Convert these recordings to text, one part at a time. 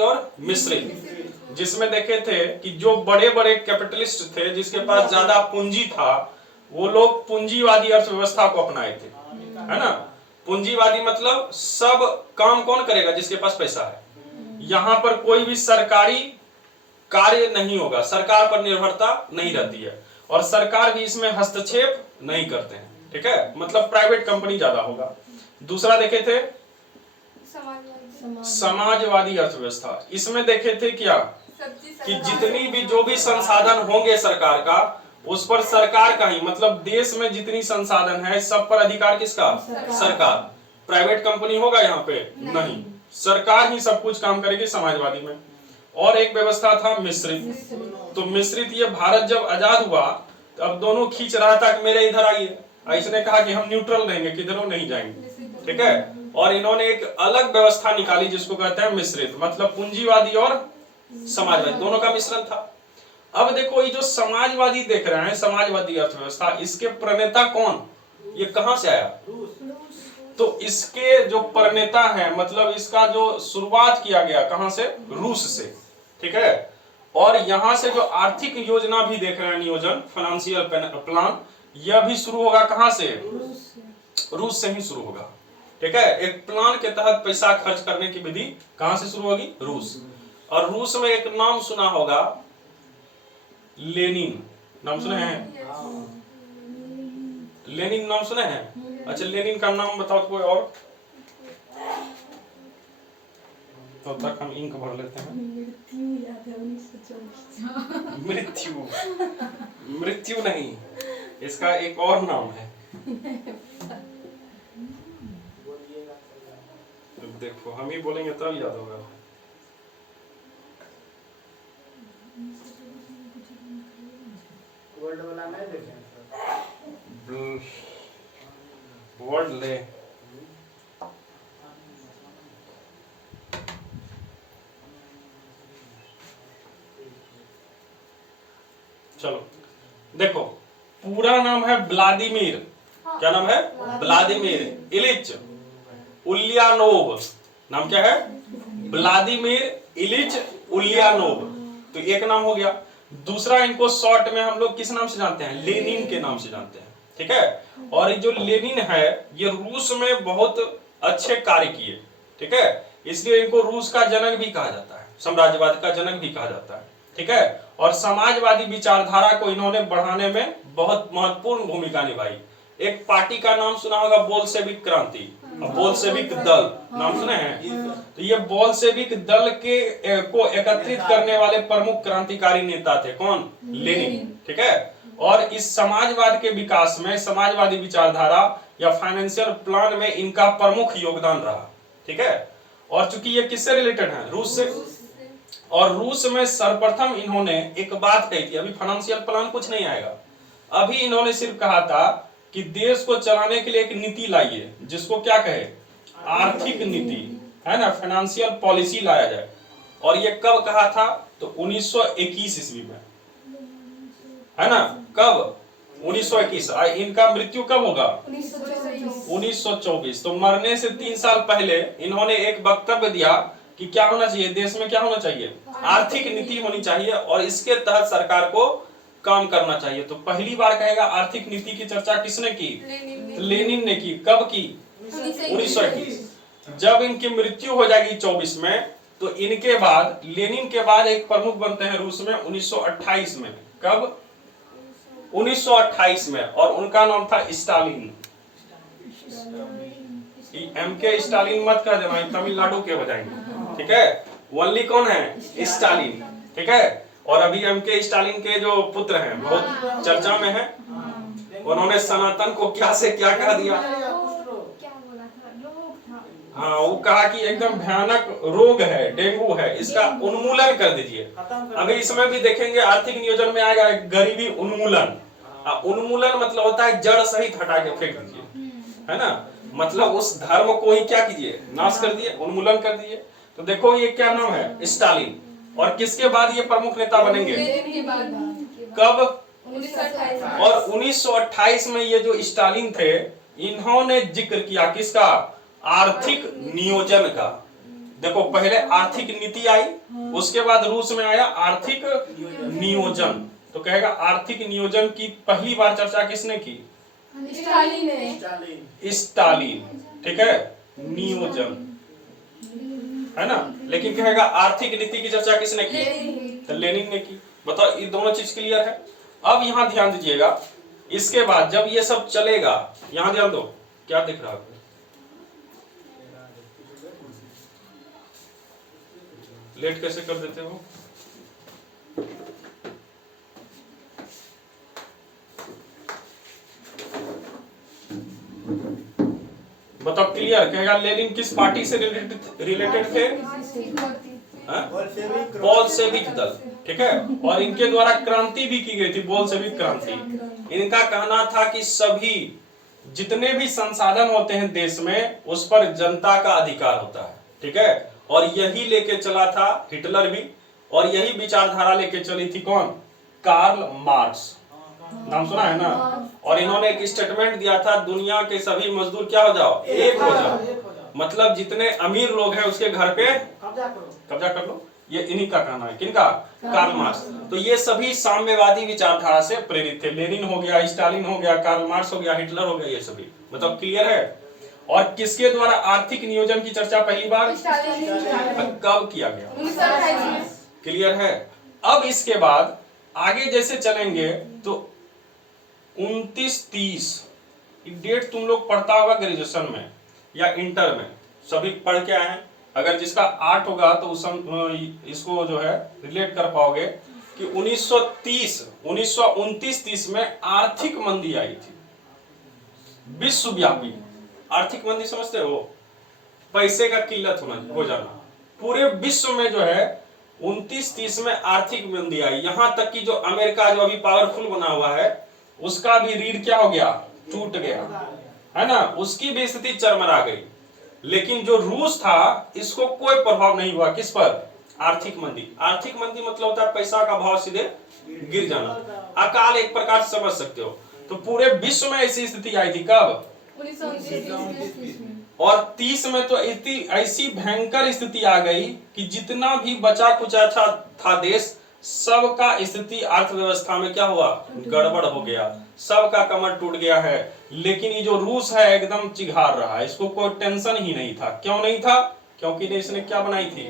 और मिश्रित, जिसमें देखे थे कि जो बड़े बड़े कैपिटलिस्ट थे जिसके पास ज्यादा पूंजी था वो लोग पूंजीवादी अर्थव्यवस्था को अपनाए थे, है ना। पूंजीवादी मतलब सब काम कौन करेगा? जिसके पास पैसा है। यहां पर कोई भी सरकारी कार्य नहीं होगा, सरकार पर निर्भरता नहीं रहती है और सरकार भी इसमें हस्तक्षेप नहीं करते हैं, ठीक है। मतलब प्राइवेट कंपनी ज्यादा होगा। दूसरा देखे थे समाजवादी अर्थव्यवस्था। इसमें देखे थे क्या कि जितनी भी जो भी संसाधन होंगे सरकार का, उस पर सरकार का ही, मतलब देश में जितनी संसाधन है सब पर अधिकार किसका? सरकार। प्राइवेट कंपनी होगा यहाँ पे? नहीं, सरकार ही सब कुछ काम करेगी समाजवादी में। और एक व्यवस्था था मिश्रित। तो मिश्रित, ये भारत जब आजाद हुआ तो अब दोनों खींच रहा था कि मेरे इधर आइए, इसने कहा कि हम न्यूट्रल रहेंगे, किधरों नहीं जाएंगे, ठीक है। और इन्होंने एक अलग व्यवस्था निकाली जिसको कहते हैं मिश्रित, मतलब पूंजीवादी और समाजवादी दोनों का मिश्रण था। अब देखो ये जो समाजवादी देख रहे हैं, समाजवादी अर्थव्यवस्था, इसके प्रणेता कौन? ये कहां से आया? तो इसके जो प्रणेता है, मतलब इसका जो शुरुआत किया गया कहां से? रूस से, ठीक है। और यहां से जो आर्थिक योजना भी देख रहे हैं, नियोजन, फाइनेंशियल प्लान, यह भी शुरू होगा कहां से? रूस से ही शुरू होगा, ठीक है। एक प्लान के तहत पैसा खर्च करने की विधि कहां से शुरू होगी? रूस। और रूस में एक नाम सुना होगा, लेनिन। नाम सुने हैं? लेनिन नाम सुने हैं? अच्छा, लेनिन का नाम बताओ कोई और, तो तक हम इंक भर लेते हैं। मृत्यु, मृत्यु नहीं, इसका एक और नाम है। देखो हम ही बोलेंगे तब याद होगा। वर्ल्ड वाला नहीं देखें, वर्ल्ड ले, चलो देखो, पूरा नाम है व्लादिमीर, क्या नाम है? Vladimir Ilyich Ulyanov. नाम क्या है? Vladimir Ilyich Ulyanov. तो एक नाम हो गया। दूसरा, इनको शॉर्ट में हम लोग किस नाम से जानते हैं? लेनिन के नाम से जानते हैं, ठीक है। और ये जो लेनिन है ये रूस में बहुत अच्छे कार्य किए, ठीक है, इसलिए इनको रूस का जनक भी कहा जाता है, साम्राज्यवाद का जनक भी कहा जाता है, ठीक है। और समाजवादी विचारधारा को इन्होंने बढ़ाने में बहुत महत्वपूर्ण भूमिका निभाई। एक पार्टी का नाम सुना होगा, बोल्शेविक क्रांति, बोल्शेविक दल, नाम सुने हैं? तो ये बोल्शेविक दल के को एकत्रित करने वाले प्रमुख क्रांतिकारी नेता थे कौन? लेनिन, ठीक है। और इस समाजवाद के विकास में समाजवादी विचारधारा या फाइनेंशियल प्लान में इनका प्रमुख योगदान रहा, ठीक है। और चूंकि ये किससे रिलेटेड है? रूस से। और रूस में सर्वप्रथम इन्होंने एक बात कही थी, अभी फाइनेंशियल प्लान कुछ नहीं आएगा, अभी इन्होंने सिर्फ कहा था कि देश को चलाने के लिए एक नीति लाइए, जिसको क्या कहे? आर्थिक नीति, है ना, फाइनेंशियल पॉलिसी लाया जाए। और ये कब कहा था? तो 1921 ईस्वी में, है ना। कब? 1921। इनका मृत्यु कब होगा? 1924। तो मरने से 3 साल पहले इन्होंने एक वक्तव्य दिया कि क्या होना चाहिए देश में? क्या होना चाहिए? आर्थिक नीति होनी चाहिए और इसके तहत सरकार को काम करना चाहिए। तो पहली बार कहेगा आर्थिक नीति की चर्चा किसने की? लेनिन ने की। कब की? 1921। जब इनकी मृत्यु हो जाएगी 24 में, तो इनके बाद, लेनिन के बाद एक प्रमुख बनते हैं रूस में 1928 में। कब? 1928 में। और उनका नाम था स्टालिन। एमके स्टालिन मत कह देना, तमिलनाडु के बजाएंगे, ठीक है। ओनली कौन है? स्टालिन, ठीक है। और अभी एमके स्टालिन के जो पुत्र हैं बहुत चर्चा में है, उन्होंने सनातन को क्या से क्या कह दिया? हाँ, वो कहा कि एकदम भयानक रोग है, डेंगू है, इसका उन्मूलन कर दीजिए। अभी इसमें भी देखेंगे आर्थिक नियोजन में आएगा गरीबी उन्मूलन। उन्मूलन मतलब होता है जड़ सहित हटा के फेंक दीजिए, है ना, मतलब उस धर्म को ही क्या कीजिए? नाश कर दिए, उन्मूलन कर दिए। तो देखो ये क्या नाम है? स्टालिन। और किसके बाद ये प्रमुख नेता बनेंगे? कब? और 1928 में ये जो स्टालिन थे, इन्होंने जिक्र किया किसका? आर्थिक नियोजन का। देखो पहले आर्थिक नीति आई, उसके बाद रूस में आया आर्थिक नियोजन। तो कहेगा आर्थिक नियोजन की पहली बार चर्चा किसने की? स्टालिन ने। स्टालिन, ठीक है, नियोजन है ना। लेकिन कहेगा आर्थिक नीति की चर्चा किसने की? तो लेनिन ने की। बताओ ये दोनों चीज क्लियर है। अब यहां ध्यान दीजिएगा, इसके बाद जब ये सब चलेगा, यहां ध्यान दो, क्या दिख रहा है? लेट कैसे कर देते हो? बताओ क्लियर। कहेगा लेनिन किस पार्टी से रिलेटेड थे? बोल्शेविक दल, ठीक है। और इनके द्वारा क्रांति भी की गई थी, बोल्शेविक क्रांति। इनका कहना था कि सभी जितने भी संसाधन होते हैं देश में, उस पर जनता का अधिकार होता है, ठीक है। और यही लेके चला था हिटलर भी, और यही विचारधारा लेके चली थी कौन? कार्ल मार्क्स, नाम सुना है ना। और इन्होंने एक स्टेटमेंट दिया था, दुनिया के सभी मजदूर क्या हो जाओ? एक हो जाओ। मतलब जितने अमीर लोग हैं उसके घर पे कब्जा कर लो। ये इन्हीं का कहना है। किनका? Karl Marx. तो ये सभी साम्यवादी विचारधारा से प्रेरित थे। लेनिन हो गया, स्टालिन हो गया, कार्ल मार्क्स हो गया, हिटलर हो गया, ये सभी। मतलब क्लियर है। और किसके द्वारा आर्थिक नियोजन की चर्चा पहली बार कब किया गया? क्लियर है। अब इसके बाद आगे जैसे चलेंगे तो 29-30 डेट तुम लोग पढ़ता होगा ग्रेजुएशन में या इंटर में, सभी पढ़ के आए हैं। अगर जिसका 8 होगा तो इसको जो है रिलेट कर पाओगे कि 1929-30 में आर्थिक मंदी आई थी, विश्वव्यापी आर्थिक मंदी। समझते हो? पैसे का किल्लत हो जाना। पूरे विश्व में जो है 29-30 में आर्थिक मंदी आई। यहां तक कि जो अमेरिका जो अभी पावरफुल बना हुआ है, उसका भी रीढ़ क्या हो गया? टूट गया, है ना। उसकी भी स्थिति चरमरा गई। लेकिन जो रूस था, इसको कोई प्रभाव नहीं हुआ। किस पर? आर्थिक मंदी। आर्थिक मंदी मतलब होता है पैसा का भाव सीधे गिर जाना, अकाल एक प्रकार से समझ सकते हो। तो पूरे विश्व में ऐसी स्थिति आई थी कब? 1930 में। और 30 में तो ऐसी भयंकर स्थिति आ गई कि जितना भी बचा कुचा था देश, सबका स्थिति अर्थव्यवस्था में क्या हुआ? गड़बड़ हो गया, सबका कमर टूट गया है। लेकिन ये जो रूस है एकदम चिघार रहा है, इसको कोई टेंशन ही नहीं था। क्यों नहीं था? क्योंकि इसने क्या बनाई थी?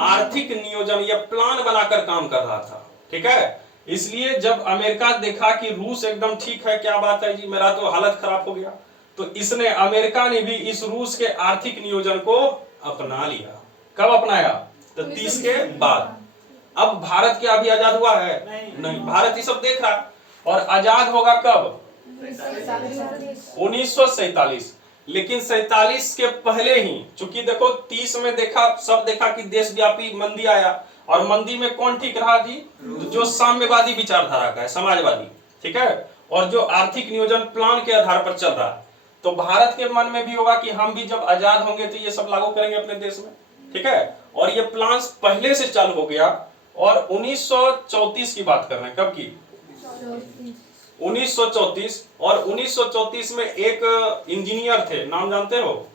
आर्थिक नियोजन, ये प्लान बनाकर काम कर रहा था, ठीक है। इसलिए जब अमेरिका देखा कि रूस एकदम ठीक है, क्या बात है जी, मेरा तो हालत खराब हो गया, तो इसने, अमेरिका ने भी इस रूस के आर्थिक नियोजन को अपना लिया। कब अपनाया? तो 30 के बाद। अब भारत क्या अभी आजाद हुआ है? नहीं। भारत ये सब देख रहा। और आजाद होगा कब? 1947। लेकिन 47 के पहले ही, चूंकि देखो 30 में देखा, सब देखा कि देशव्यापी मंदी आया, और मंदी में कौन ठीक रहा जी? जो साम्यवादी विचारधारा का है, समाजवादी, ठीक है, और जो आर्थिक नियोजन प्लान के आधार पर चल रहा है। तो भारत के मन में भी होगा कि हम भी जब आजाद होंगे तो ये सब लागू करेंगे अपने देश में, ठीक है। और ये प्लान पहले से चालू हो गया। और 1934 की बात कर रहे हैं, कब की? 1934। और 1934 में एक इंजीनियर थे, नाम जानते हो?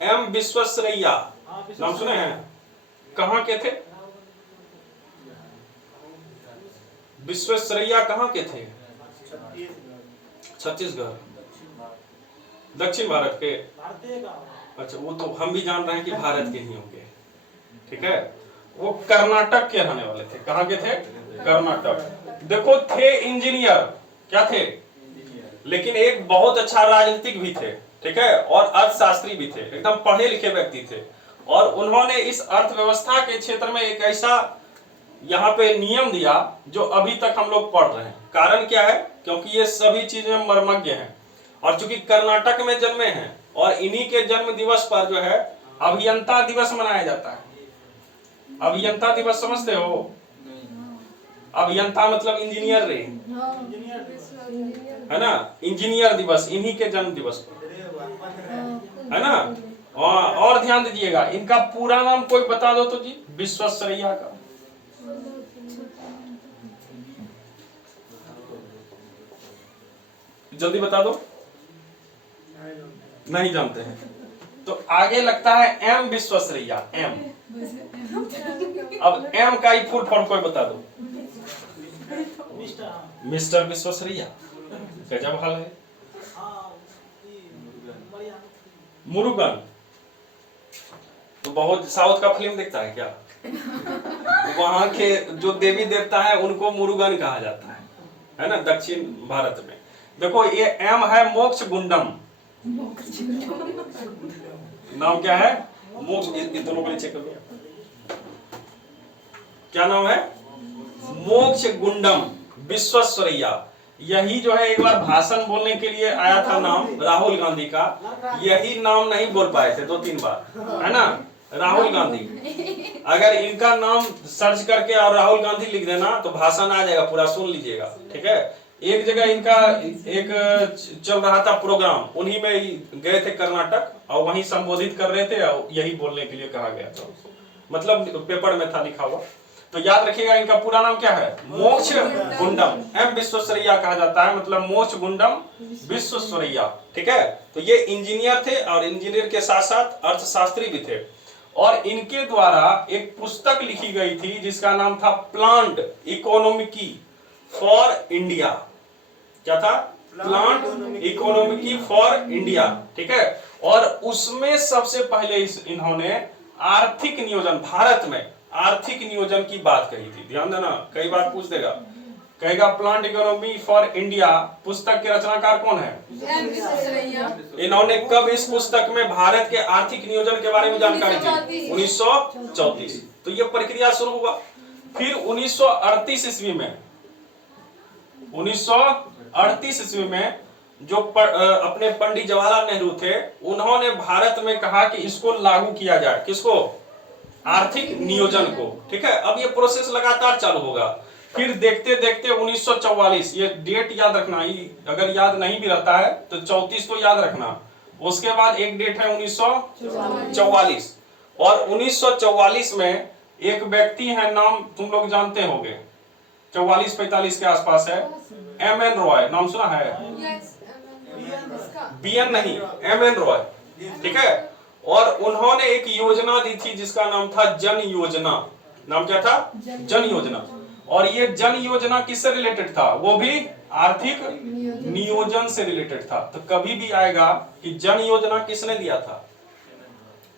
एम विश्वेश्वरैया, नाम सुने हैं? कहां के थे विश्वेश्वरैया? कहां के थे? छत्तीसगढ़, दक्षिण भारत के। अच्छा, वो तो हम भी जान रहे हैं कि भारत के ही होंगे, ठीक है। वो कर्नाटक के रहने वाले थे। कहां के थे? कर्नाटक। देखो थे इंजीनियर, क्या थे? लेकिन एक बहुत अच्छा राजनीतिक भी थे, ठीक है, और अर्थशास्त्री भी थे, एकदम पढ़े लिखे व्यक्ति थे। और उन्होंने इस अर्थव्यवस्था के क्षेत्र में एक ऐसा यहाँ पे नियम दिया जो अभी तक हम लोग पढ़ रहे हैं। कारण क्या है? क्योंकि ये सभी चीजें मर्मज्ञ हैं, और चूंकि कर्नाटक में जन्मे हैं, और इन्हीं के जन्म दिवस पर जो है अभियंता दिवस मनाया जाता है। अभियंता दिवस समझते हो? अभियंता मतलब इंजीनियर रे, है ना। इंजीनियर दिवस इन्हीं के जन्म दिवस पर, है ना। और ध्यान दीजिएगा, इनका पूरा नाम कोई बता दो तो जी, विश्वेश्वरैया का। जल्दी बता दो। नहीं जानते हैं? तो आगे लगता है एम विश्वेश्वरैया, एम। अब एम का ही फुल फॉर्म कोई बता दो। मिस्टर विश्वेश्वरैया, गजब हाल है। मुरुगन, तो बहुत साउथ का फिल्म देखता है क्या? वहां के जो देवी देवता है उनको मुरुगन कहा जाता है ना, दक्षिण भारत में। देखो ये एम है मोक्ष गुंडम, नाम क्या है? मोक्ष, ये दोनों को चेक कर लो, क्या नाम है? मोक्ष गुंडम विश्वेश्वरैया। यही जो है एक बार भाषण बोलने के लिए आया था नाम राहुल गांधी का, यही नाम नहीं बोल पाए थे 2-3 बार, है ना, राहुल गांधी। अगर इनका नाम सर्च करके और राहुल गांधी लिख देना तो भाषण आ जाएगा पूरा, सुन लीजिएगा, ठीक है। एक जगह इनका एक चल रहा था प्रोग्राम, उन्हीं में गए थे कर्नाटक और वहीं संबोधित कर रहे थे और यही बोलने के लिए कहा गया था, मतलब पेपर में था लिखा हुआ। तो याद रखिएगा इनका पूरा नाम क्या है? मोक्ष गुंडम, एम विश्वेश्वरैया कहा जाता है, मतलब मोक्ष गुंडम विश्वेश्वरैया, ठीक है। तो ये इंजीनियर थे और इंजीनियर के साथ साथ अर्थशास्त्री भी थे, और इनके द्वारा एक पुस्तक लिखी गई थी जिसका नाम था प्लांट इकोनॉमिकी फॉर इंडिया। क्या था? प्लांट इकोनॉमिकी फॉर इंडिया, ठीक है। और उसमें सबसे पहले इन्होंने आर्थिक नियोजन, भारत में आर्थिक नियोजन की बात कही थी। ध्यान देना, कई बार पूछ देगा, कहेगा प्लांट इकोनॉमी फॉर इंडिया। पुस्तक के रचनाकार कौन है? इन्होंने कब इस पुस्तक में भारत के आर्थिक नियोजन के बारे में जानकारी दी? 1934। तो ये प्रक्रिया शुरू हुआ। फिर 1938 ईस्वी में, 1938 ईस्वी में जो अपने पंडित जवाहरलाल नेहरू थे, उन्होंने भारत में कहा कि इसको लागू किया जाए। किसको? आर्थिक नियोजन को, ठीक है। अब ये प्रोसेस लगातार चालू होगा। फिर देखते देखते 1944, ये डेट याद रखना, अगर याद नहीं भी रहता है तो 34 तो याद रखना। उसके बाद एक डेट है 1944, और 1944 में एक व्यक्ति है, नाम तुम लोग जानते होंगे, 44-45 के आसपास है, M.N. रॉय, नाम सुना है? BN नहीं, M.N. रॉय, ठीक है। और उन्होंने एक योजना दी थी जिसका नाम था जन योजना। नाम क्या था? जन योजना। और ये जन योजना किससे रिलेटेड था? वो भी आर्थिक नियोजन से रिलेटेड था। तो कभी भी आएगा कि जन योजना किसने दिया था?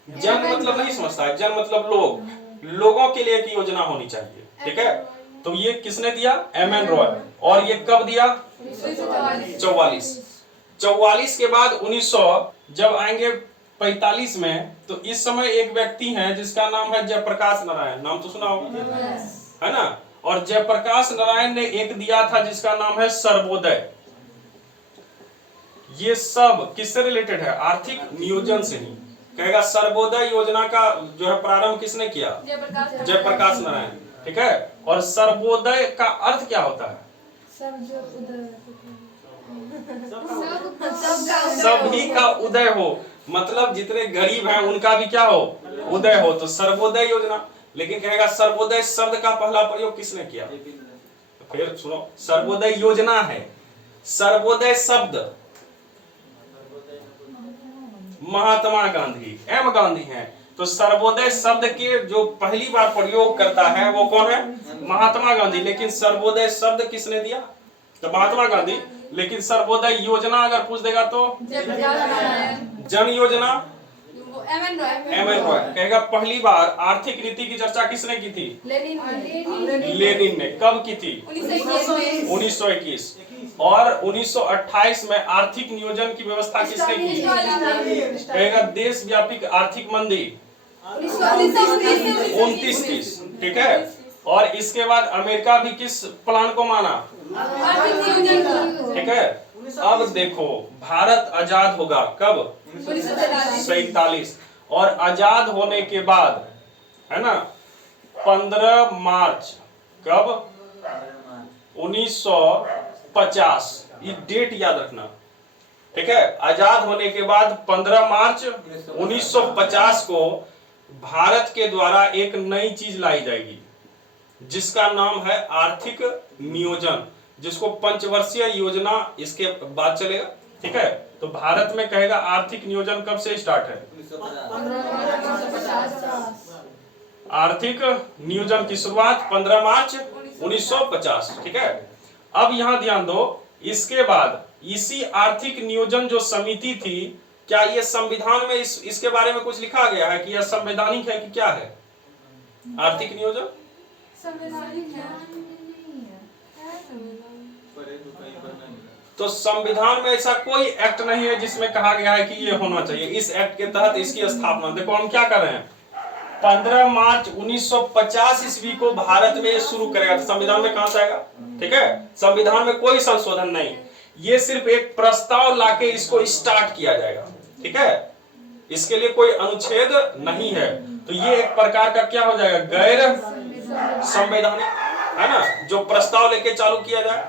जन मतलब नहीं समझता है, जन मतलब लोग, लोगों के लिए एक योजना होनी चाहिए, ठीक है। तो ये किसने दिया? M.N. रॉय। और ये कब दिया? 44 के बाद 1900 जब आएंगे 45 में, तो इस समय एक व्यक्ति है जिसका नाम है जयप्रकाश नारायण। नाम तो सुना होगा, है ना। और जयप्रकाश नारायण ने एक दिया था जिसका नाम है सर्वोदय। ये सब किससे रिलेटेड है? आर्थिक नियोजन से ही। कहेगा सर्वोदय योजना का जो है प्रारंभ किसने किया? जयप्रकाश नारायण, ठीक है। और सर्वोदय का अर्थ क्या होता है? सभी का उदय हो, मतलब जितने गरीब हैं उनका भी क्या हो? उदय हो। तो सर्वोदय योजना। लेकिन कहेगा सर्वोदय शब्द का पहला प्रयोग किसने किया? तो फिर सुनो, सर्वोदय योजना है, सर्वोदय शब्द महात्मा गांधी, M. गांधी हैं। तो सर्वोदय शब्द के जो पहली बार प्रयोग करता है वो कौन है? महात्मा गांधी। लेकिन सर्वोदय शब्द किसने दिया? तो महात्मा गांधी। लेकिन सर्वोदय योजना अगर पूछ देगा तो जन योजना M.N. रॉय। कहेगा पहली बार आर्थिक नीति की चर्चा किसने की थी? लेनिन ने। कब की थी? 1921। और 1928 में आर्थिक नियोजन की व्यवस्था किसने की? कहेगा देशव्यापी आर्थिक मंदी 29-30, ठीक है। और इसके बाद अमेरिका भी किस प्लान को माना? ठीक है। अब देखो, भारत आजाद होगा कब? 47। और आजाद होने के बाद, है ना, 15 मार्च कब? 1950। ये डेट याद रखना, ठीक है। आजाद होने के बाद 15 मार्च 1950 को भारत के द्वारा एक नई चीज लाई जाएगी जिसका नाम है आर्थिक नियोजन, जिसको पंचवर्षीय योजना इसके बाद चलेगा, ठीक है, तो भारत में कहेगा आर्थिक नियोजन कब से स्टार्ट है? 1950। आर्थिक नियोजन की शुरुआत 15 मार्च 1950। ठीक है, अब यहां ध्यान दो, इसके बाद इसी आर्थिक नियोजन जो समिति थी, क्या ये संविधान में इसके बारे में कुछ लिखा गया है कि यह संवैधानिक है कि क्या है? आर्थिक नियोजन संवैधानिक है। तो संविधान में ऐसा कोई एक्ट नहीं है जिसमें कहा गया है कि ये होना चाहिए। इस एक्ट के तहत इसकी स्थापना, देखो हम क्या कर रहे हैं, 15 मार्च 1950 ईस्वी को भारत में शुरू करेगा। तो संविधान में कहां से आएगा? ठीक है, संविधान में कोई संशोधन नहीं, ये सिर्फ एक प्रस्ताव लाके इसको स्टार्ट किया जाएगा। ठीक है, इसके लिए कोई अनुच्छेद नहीं है, तो ये एक प्रकार का क्या हो जाएगा? गैर संवैधानिक, है ना, जो प्रस्ताव लेके चालू किया जाए।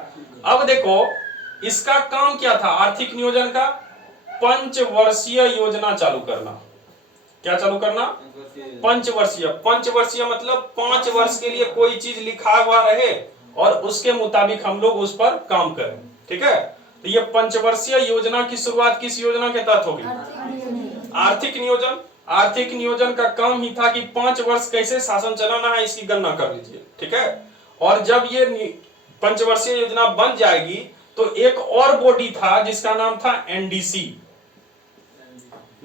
अब देखो इसका काम क्या था आर्थिक नियोजन का? पंचवर्षीय योजना चालू करना। क्या चालू करना? पंचवर्षीय। पंचवर्षीय मतलब 5 वर्ष के लिए कोई चीज लिखा हुआ रहे और उसके मुताबिक हम लोग उस पर काम करें। ठीक है, तो ये पंचवर्षीय योजना की शुरुआत किस योजना के तहत होगी? आर्थिक नियोजन। आर्थिक नियोजन का काम ही था कि 5 वर्ष कैसे शासन चलाना है इसकी गणना कर लीजिए। ठीक है, और जब ये पंचवर्षीय योजना बन जाएगी तो एक और बॉडी था जिसका नाम था एनडीसी,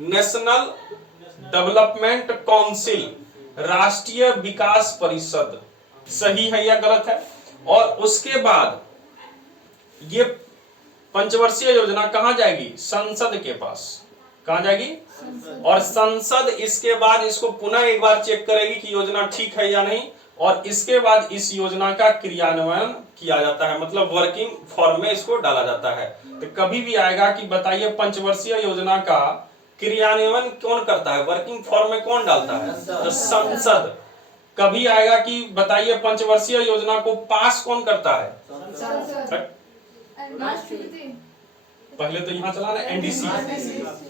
नेशनल डेवलपमेंट काउंसिल, राष्ट्रीय विकास परिषद। सही है या गलत है? और उसके बाद ये पंचवर्षीय योजना कहां जाएगी? संसद के पास। कहां जाएगी? और संसद इसके बाद इसको पुनः एक बार चेक करेगी कि योजना ठीक है या नहीं, और इसके बाद इस योजना का क्रियान्वयन किया जाता है, मतलब वर्किंग फॉर्म में इसको डाला जाता है। तो कभी भी आएगा कि बताइए पंचवर्षीय योजना का क्रियान्वयन कौन करता है, वर्किंग फॉर्म में कौन डालता है? तो संसद। कभी आएगा कि बताइए पंचवर्षीय योजना को पास कौन करता है? पहले तो यहां चला ना एनडीसी,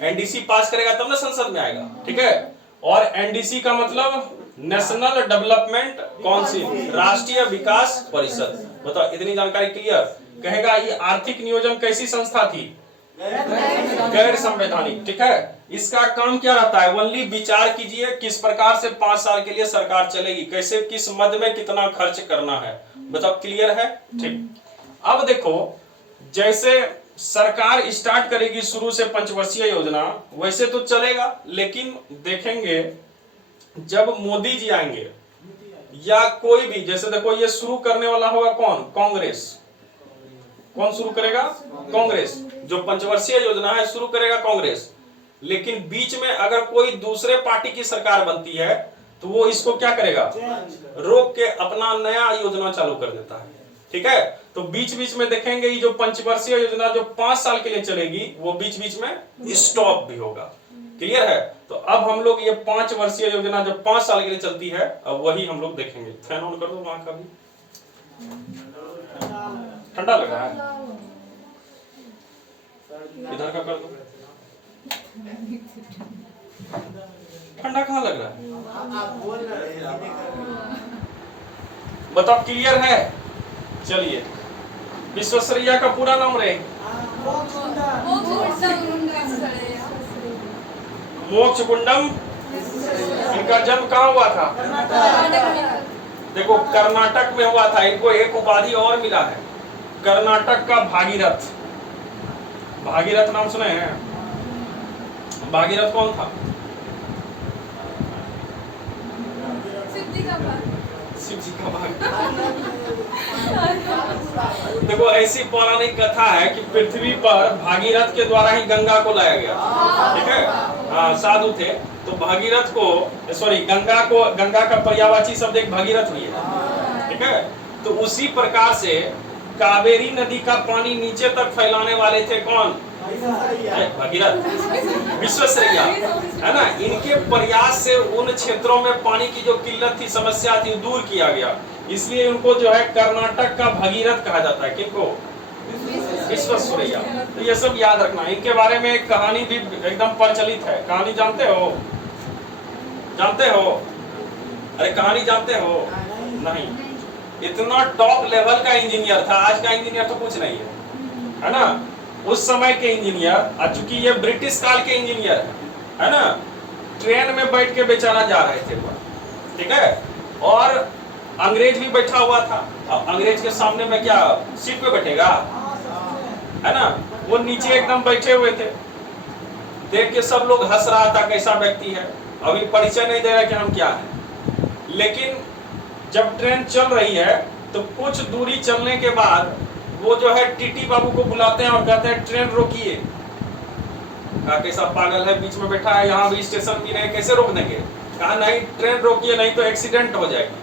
एनडीसी पास करेगा तब ना संसद में आएगा। ठीक है, और एनडीसी का मतलब नेशनल डेवलपमेंट काउंसिल, राष्ट्रीय विकास परिषद। बताओ इतनी जानकारी क्लियर? कहेगा ये आर्थिक नियोजन कैसी संस्था थी? गैर संवैधानिक। ठीक है, इसका काम क्या रहता है? ओनली विचार कीजिए किस प्रकार से 5 साल के लिए सरकार चलेगी, कैसे किस मद में कितना खर्च करना है। बताओ क्लियर है? ठीक, अब देखो जैसे सरकार स्टार्ट करेगी शुरू से पंचवर्षीय योजना, वैसे तो चलेगा, लेकिन देखेंगे जब मोदी जी आएंगे या कोई भी, जैसे देखो ये शुरू करने वाला होगा कौन? कांग्रेस। कौन शुरू करेगा? कांग्रेस। जो पंचवर्षीय योजना है शुरू करेगा कांग्रेस, लेकिन बीच में अगर कोई दूसरे पार्टी की सरकार बनती है तो वो इसको क्या करेगा? रोक के अपना नया योजना चालू कर देता है। ठीक है, तो बीच बीच में देखेंगे ये जो पंचवर्षीय योजना जो 5 साल के लिए चलेगी वो बीच बीच में स्टॉप भी होगा। क्लियर है? तो अब हम लोग ये 5 वर्षीय योजना जो 5 साल के लिए चलती है, अब वही हम लोग देखेंगे। फैन ऑन कर दो वहां का भी, ठंडा लग रहा है, इधर का कर दो, ठंडा कहाँ लग रहा है? बताओ क्लियर है? चलिए, विश्वेश्वरैया का पूरा नाम रहे मोक्ष गुंडम। इनका जन्म कहाँ हुआ था? देखो कर्नाटक में हुआ था। इनको एक उपाधि और मिला है, कर्नाटक का भागीरथ। भागीरथ नाम सुने हैं? भागीरथ कौन था? शिव जी का भाग। देखो ऐसी पौराणिक कथा है कि पृथ्वी पर भागीरथ के द्वारा ही गंगा को लाया गया। ठीक है, हाँ, साधु थे तो भागीरथ को, सॉरी गंगा का पर्यायवाची शब्द एक भागीरथ हुई है। ठीक है, तो उसी प्रकार से कावेरी नदी का पानी नीचे तक फैलाने वाले थे कौन? भगीरथ, विश्वेश्वरैया, है ना। इनके प्रयास से उन क्षेत्रों में पानी की जो किल्लत थी, समस्या थी, दूर किया गया। इसलिए उनको जो है कर्नाटक का भगीरथ कहा जाता है। किनको? विश्वेश्वरैया। तो ये सब याद रखना। इनके बारे में एक कहानी भी एकदम प्रचलित है। कहानी जानते हो? जानते हो? अरे कहानी जानते हो? नहीं। इतना टॉप लेवल का इंजीनियर था। आज का इंजीनियर तो कुछ नहीं है, है ना। उस समय के इंजीनियर, चूंकि ये ब्रिटिश काल के इंजीनियर है ना, ट्रेन में बैठ के बेचारा जा रहे थे वो, ठीक है, और अंग्रेज भी बैठा हुआ था। अब अंग्रेज के सामने में क्या सीट पे बैठेगा, है ना, वो नीचे एकदम बैठे हुए थे। देख के सब लोग हंस रहा था, कैसा व्यक्ति है, अभी परिचय नहीं दे रहा कि हम क्या है। लेकिन जब ट्रेन चल रही है तो कुछ दूरी चलने के बाद वो जो है टीटी बाबू को बुलाते हैं और कहते हैं ट्रेन रोकिए। कहा कैसा पागल है, बीच में बैठा है, यहाँ भी स्टेशन भी नहीं, कैसे रोक देंगे। कहा नहीं, ट्रेन रोकिए नहीं तो एक्सीडेंट हो जाएगी।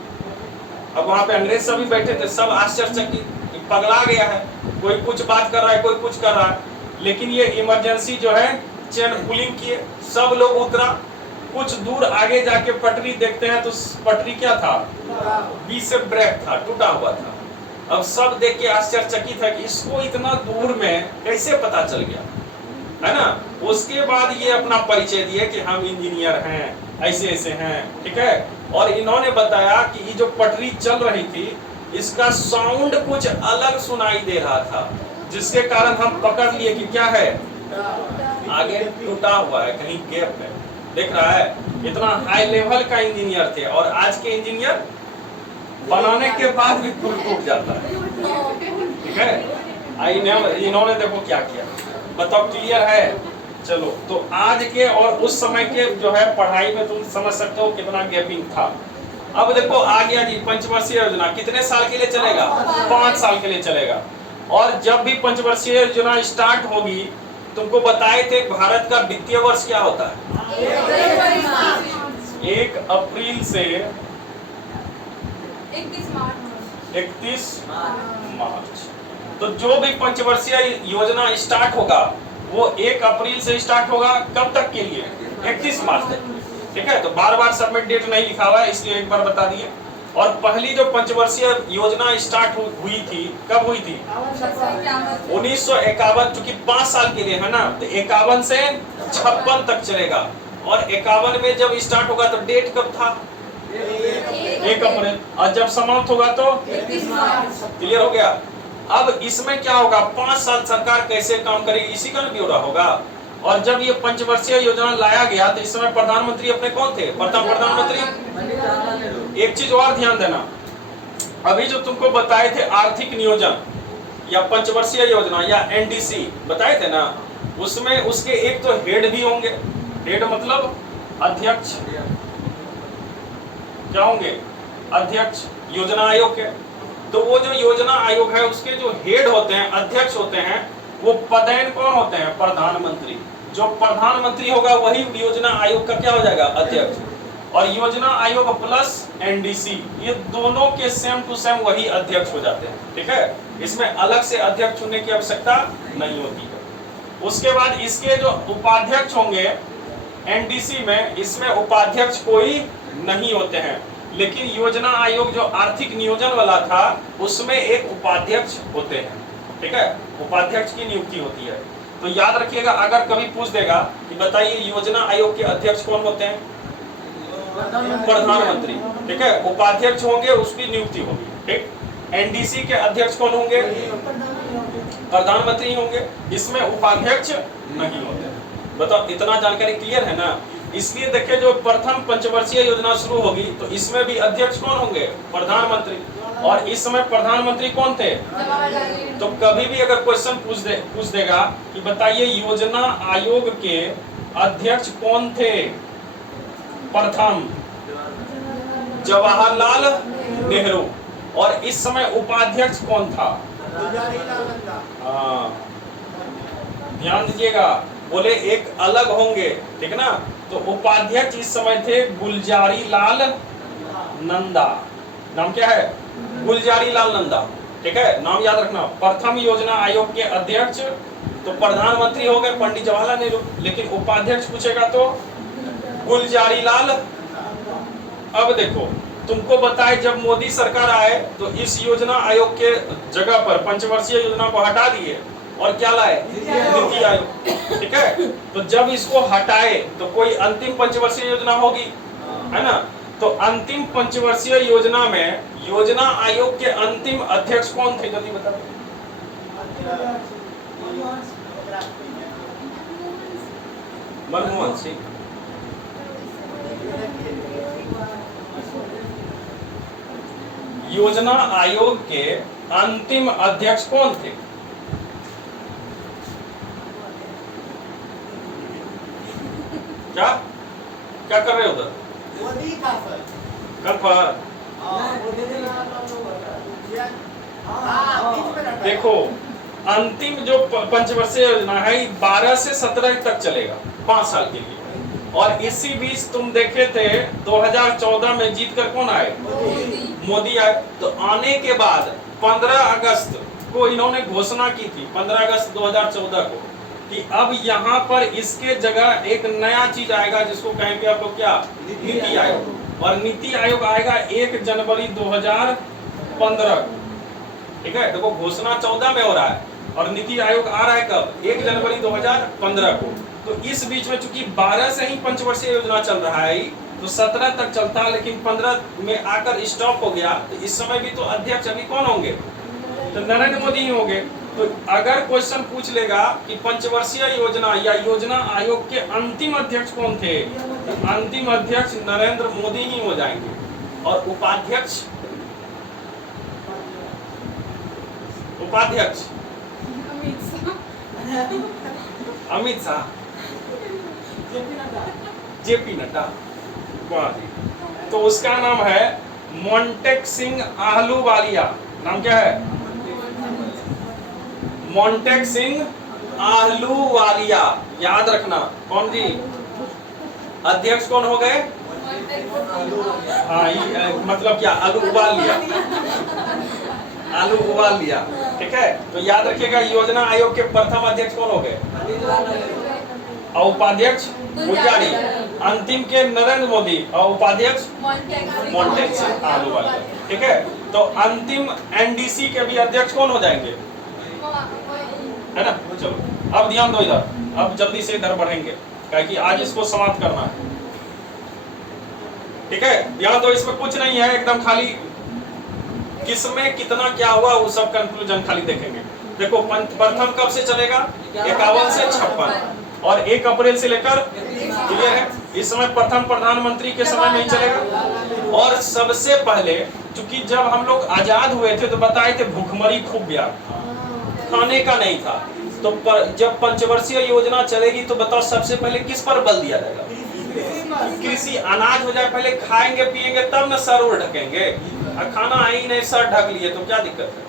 अब वहां पे अंग्रेज सभी बैठे थे, सब आश्चर्यचकित, पगला गया है, कोई कुछ बात कर रहा है, कोई कुछ कर रहा है। लेकिन ये इमरजेंसी जो है चेन पुलिंग किए, सब लोग उतरा। कुछ दूर आगे जाके पटरी देखते हैं तो पटरी क्या था, बीच से ब्रेक था, टूटा हुआ था। अब सब देख के आश्चर्यचकित है कि इसको इतना दूर में कैसे पता चल गया, है ना। उसके बाद ये अपना परिचय दिए कि हम इंजीनियर हैं, ऐसे ऐसे हैं, ठीक है। और इन्होंने बताया कि ये जो पटरी चल रही थी इसका साउंड कुछ अलग सुनाई दे रहा था, जिसके कारण हम पकड़ लिए कि क्या है, आगे टूटा हुआ है, कहीं गैप है। देख रहा है, इतना हाई लेवल का इंजीनियर थे। और आज के इंजीनियर बनाने के बाद भी पुल टूट जाता है, ठीक है। इन्होंने देखो क्या किया, बताओ क्लियर है। चलो, तो आज के और उस समय के जो है पढ़ाई में तुम समझ सकते हो कितना गैपिंग था। अब देखो आ गया जी पंचवर्षीय योजना, कितने साल के लिए चलेगा, 5 साल के लिए चलेगा। और जब भी पंचवर्षीय योजना स्टार्ट होगी, तुमको बताए थे भारत का वित्तीय वर्ष क्या होता है, 1 अप्रैल से 31 मार्च। तो जो भी पंचवर्षीय योजना स्टार्ट होगा वो 1 अप्रैल से स्टार्ट होगा, कब तक के लिए, 31 मार्च तक, ठीक है। तो बार बार सबमिट डेट नहीं लिखा हुआ है, इसलिए एक बार बता दिए। और पहली जो पंचवर्षीय योजना स्टार्ट हुई थी, कब हुई थी, 1951, चूंकि 5 साल के लिए है ना, तो 51 से 56 तक चलेगा। और 51 में जब स्टार्ट होगा तो डेट कब था, 1 अप्रैल, और जब समाप्त होगा तो 31 मार्च। क्लियर हो गया। अब इसमें क्या होगा, 5 साल सरकार कैसे काम करेगी, इसी का ब्यौरा होगा। और जब ये पंचवर्षीय योजना लाया गया तो इस समय प्रधानमंत्री अपने कौन थे, प्रथम प्रधानमंत्री। एक चीज और ध्यान देना, अभी जो तुमको बताए थे आर्थिक नियोजन या पंचवर्षीय योजना या एनडीसी बताए थे ना, उसमें उसके एक तो हेड भी होंगे। हेड मतलब अध्यक्ष, क्या होंगे, अध्यक्ष योजना आयोग के। तो वो जो योजना आयोग है उसके जो हेड होते हैं, अध्यक्ष होते हैं, वो पदेन कौन होते हैं, प्रधानमंत्री। जो प्रधानमंत्री होगा वही योजना आयोग का क्या हो जाएगा, अध्यक्ष। और योजना आयोग प्लस एनडीसी, ये दोनों के सेम टू सेम वही अध्यक्ष हो जाते हैं, ठीक है। इसमें अलग से अध्यक्ष चुनने की आवश्यकता नहीं होती है। उसके बाद इसके जो उपाध्यक्ष होंगे एनडीसी में, इसमें उपाध्यक्ष कोई नहीं होते हैं। लेकिन योजना आयोग जो आर्थिक नियोजन वाला था उसमें एक उपाध्यक्ष होते हैं, ठीक है, उपाध्यक्ष की नियुक्ति होती है। तो याद रखिएगा, अगर कभी पूछ देगा कि बताइए योजना आयोग के अध्यक्ष कौन होते हैं, प्रधानमंत्री, ठीक है। उपाध्यक्ष होंगे, उसकी नियुक्ति होगी, ठीक। एनडीसी के अध्यक्ष कौन होंगे, प्रधानमंत्री होंगे, इसमें उपाध्यक्ष नहीं होते। बताओ, इतना जानकारी क्लियर है ना। इसलिए देखिए, जो प्रथम पंचवर्षीय योजना शुरू होगी तो इसमें भी अध्यक्ष कौन होंगे, प्रधानमंत्री। और इस समय प्रधानमंत्री कौन थे, तो कभी भी अगर क्वेश्चन पूछ देगा कि बताइए योजना आयोग के अध्यक्ष कौन थे, प्रथम जवाहरलाल नेहरू। और इस समय उपाध्यक्ष कौन था, ध्यान दीजिएगा, बोले एक अलग होंगे, ठीक ना। तो उपाध्यक्ष इस समय थे गुलजारी लाल नंदा। नाम क्या है, गुलजारी लाल नंदा, ठीक है, नाम याद रखना। प्रथम योजना आयोग के अध्यक्ष तो प्रधानमंत्री हो गए पंडित जवाहरलाल नेहरू, लेकिन उपाध्यक्ष पूछेगा तो गुलजारी लाल। अब देखो, तुमको बताए जब मोदी सरकार आए तो इस योजना आयोग के जगह पर पंचवर्षीय योजना को हटा दिए और क्या लाए, नीति आयोग, ठीक है। तो जब इसको हटाए तो कोई अंतिम पंचवर्षीय योजना होगी, है ना। तो अंतिम पंचवर्षीय योजना में योजना आयोग के अंतिम अध्यक्ष कौन थे, जल्दी बताओ। मनमोहन सिंह। योजना आयोग के अंतिम अध्यक्ष कौन थे? क्या क्या कर रहे हो उधर? मोदी था सर। कंफर्म? देखो, अंतिम जो पंचवर्षीय योजना है 12 से 17 तक चलेगा, 5 साल के लिए। और इसी बीच तुम देखे थे 2014 में जीत कर कौन आए? मोदी आए। तो आने के बाद 15 अगस्त को इन्होंने घोषणा की थी, 15 अगस्त 2014 को, कि अब यहाँ पर इसके जगह एक नया चीज आएगा जिसको कहेंगे आपको क्या? नीति आयोग। और नीति आयोग आएगा 1 जनवरी 2015। ठीक है, देखो घोषणा 14 में हो रहा है और नीति आयोग आ रहा है कब? 1 जनवरी 2015 को। तो इस बीच में चूंकि 12 से ही पंचवर्षीय योजना चल रहा है तो 17 तक चलता है, लेकिन 15 में आकर स्टॉप हो गया। तो इस समय भी तो अध्यक्ष अभी कौन होंगे? तो नरेंद्र मोदी ही होंगे। तो अगर क्वेश्चन पूछ लेगा कि पंचवर्षीय योजना या योजना आयोग के अंतिम अध्यक्ष कौन थे, तो अंतिम अध्यक्ष नरेंद्र मोदी ही हो जाएंगे। और उपाध्यक्ष अमित शाह, जेपी नड्डा। वाह जी। तो उसका नाम है मोंटेक सिंह आहलूवालिया। नाम क्या है? मोंटेक सिंह आहलूवालिया। याद रखना। कौन जी? अध्यक्ष कौन हो गए? हाँ, मतलब क्या? आलू उबाल लिया, आलू उबाल लिया। ठीक है, तो याद रखिएगा योजना आयोग के प्रथम अध्यक्ष कौन हो गए? और उपाध्यक्ष पुजारी। अंतिम के नरेंद्र मोदी और उपाध्यक्ष मोंटेक सिंह आहलूवालिया। ठीक है, तो अंतिम एनडीसी के भी अध्यक्ष कौन हो जाएंगे? है ना? चलो अब ध्यान दो इधर, अब जल्दी से इधर बढ़ेंगे क्योंकि आज इसको समाप्त करना है। ठीक है, ध्यान दो, इसमें कुछ नहीं है, एकदम खाली किसमें कितना क्या हुआ वो सब कंक्लूजन खाली देखेंगे। देखो प्रथम कब से चलेगा? 51 से 56 और 1 अप्रैल से लेकर, क्लियर है? इस समय प्रथम प्रधानमंत्री के समय नहीं चलेगा। और सबसे पहले चूंकि जब हम लोग आजाद हुए थे तो बताए थे भूखमरी खूब गया, खाने का नहीं था। तो जब पंचवर्षीय योजना चलेगी तो बताओ सबसे पहले किस पर बल दिया जाएगा? कृषि। अनाज हो जाए, पहले खाएंगे पिएंगे तब न सर उड़ ढकेंगे। खाना है ही नहीं, सर ढक लिए तो क्या दिक्कत है?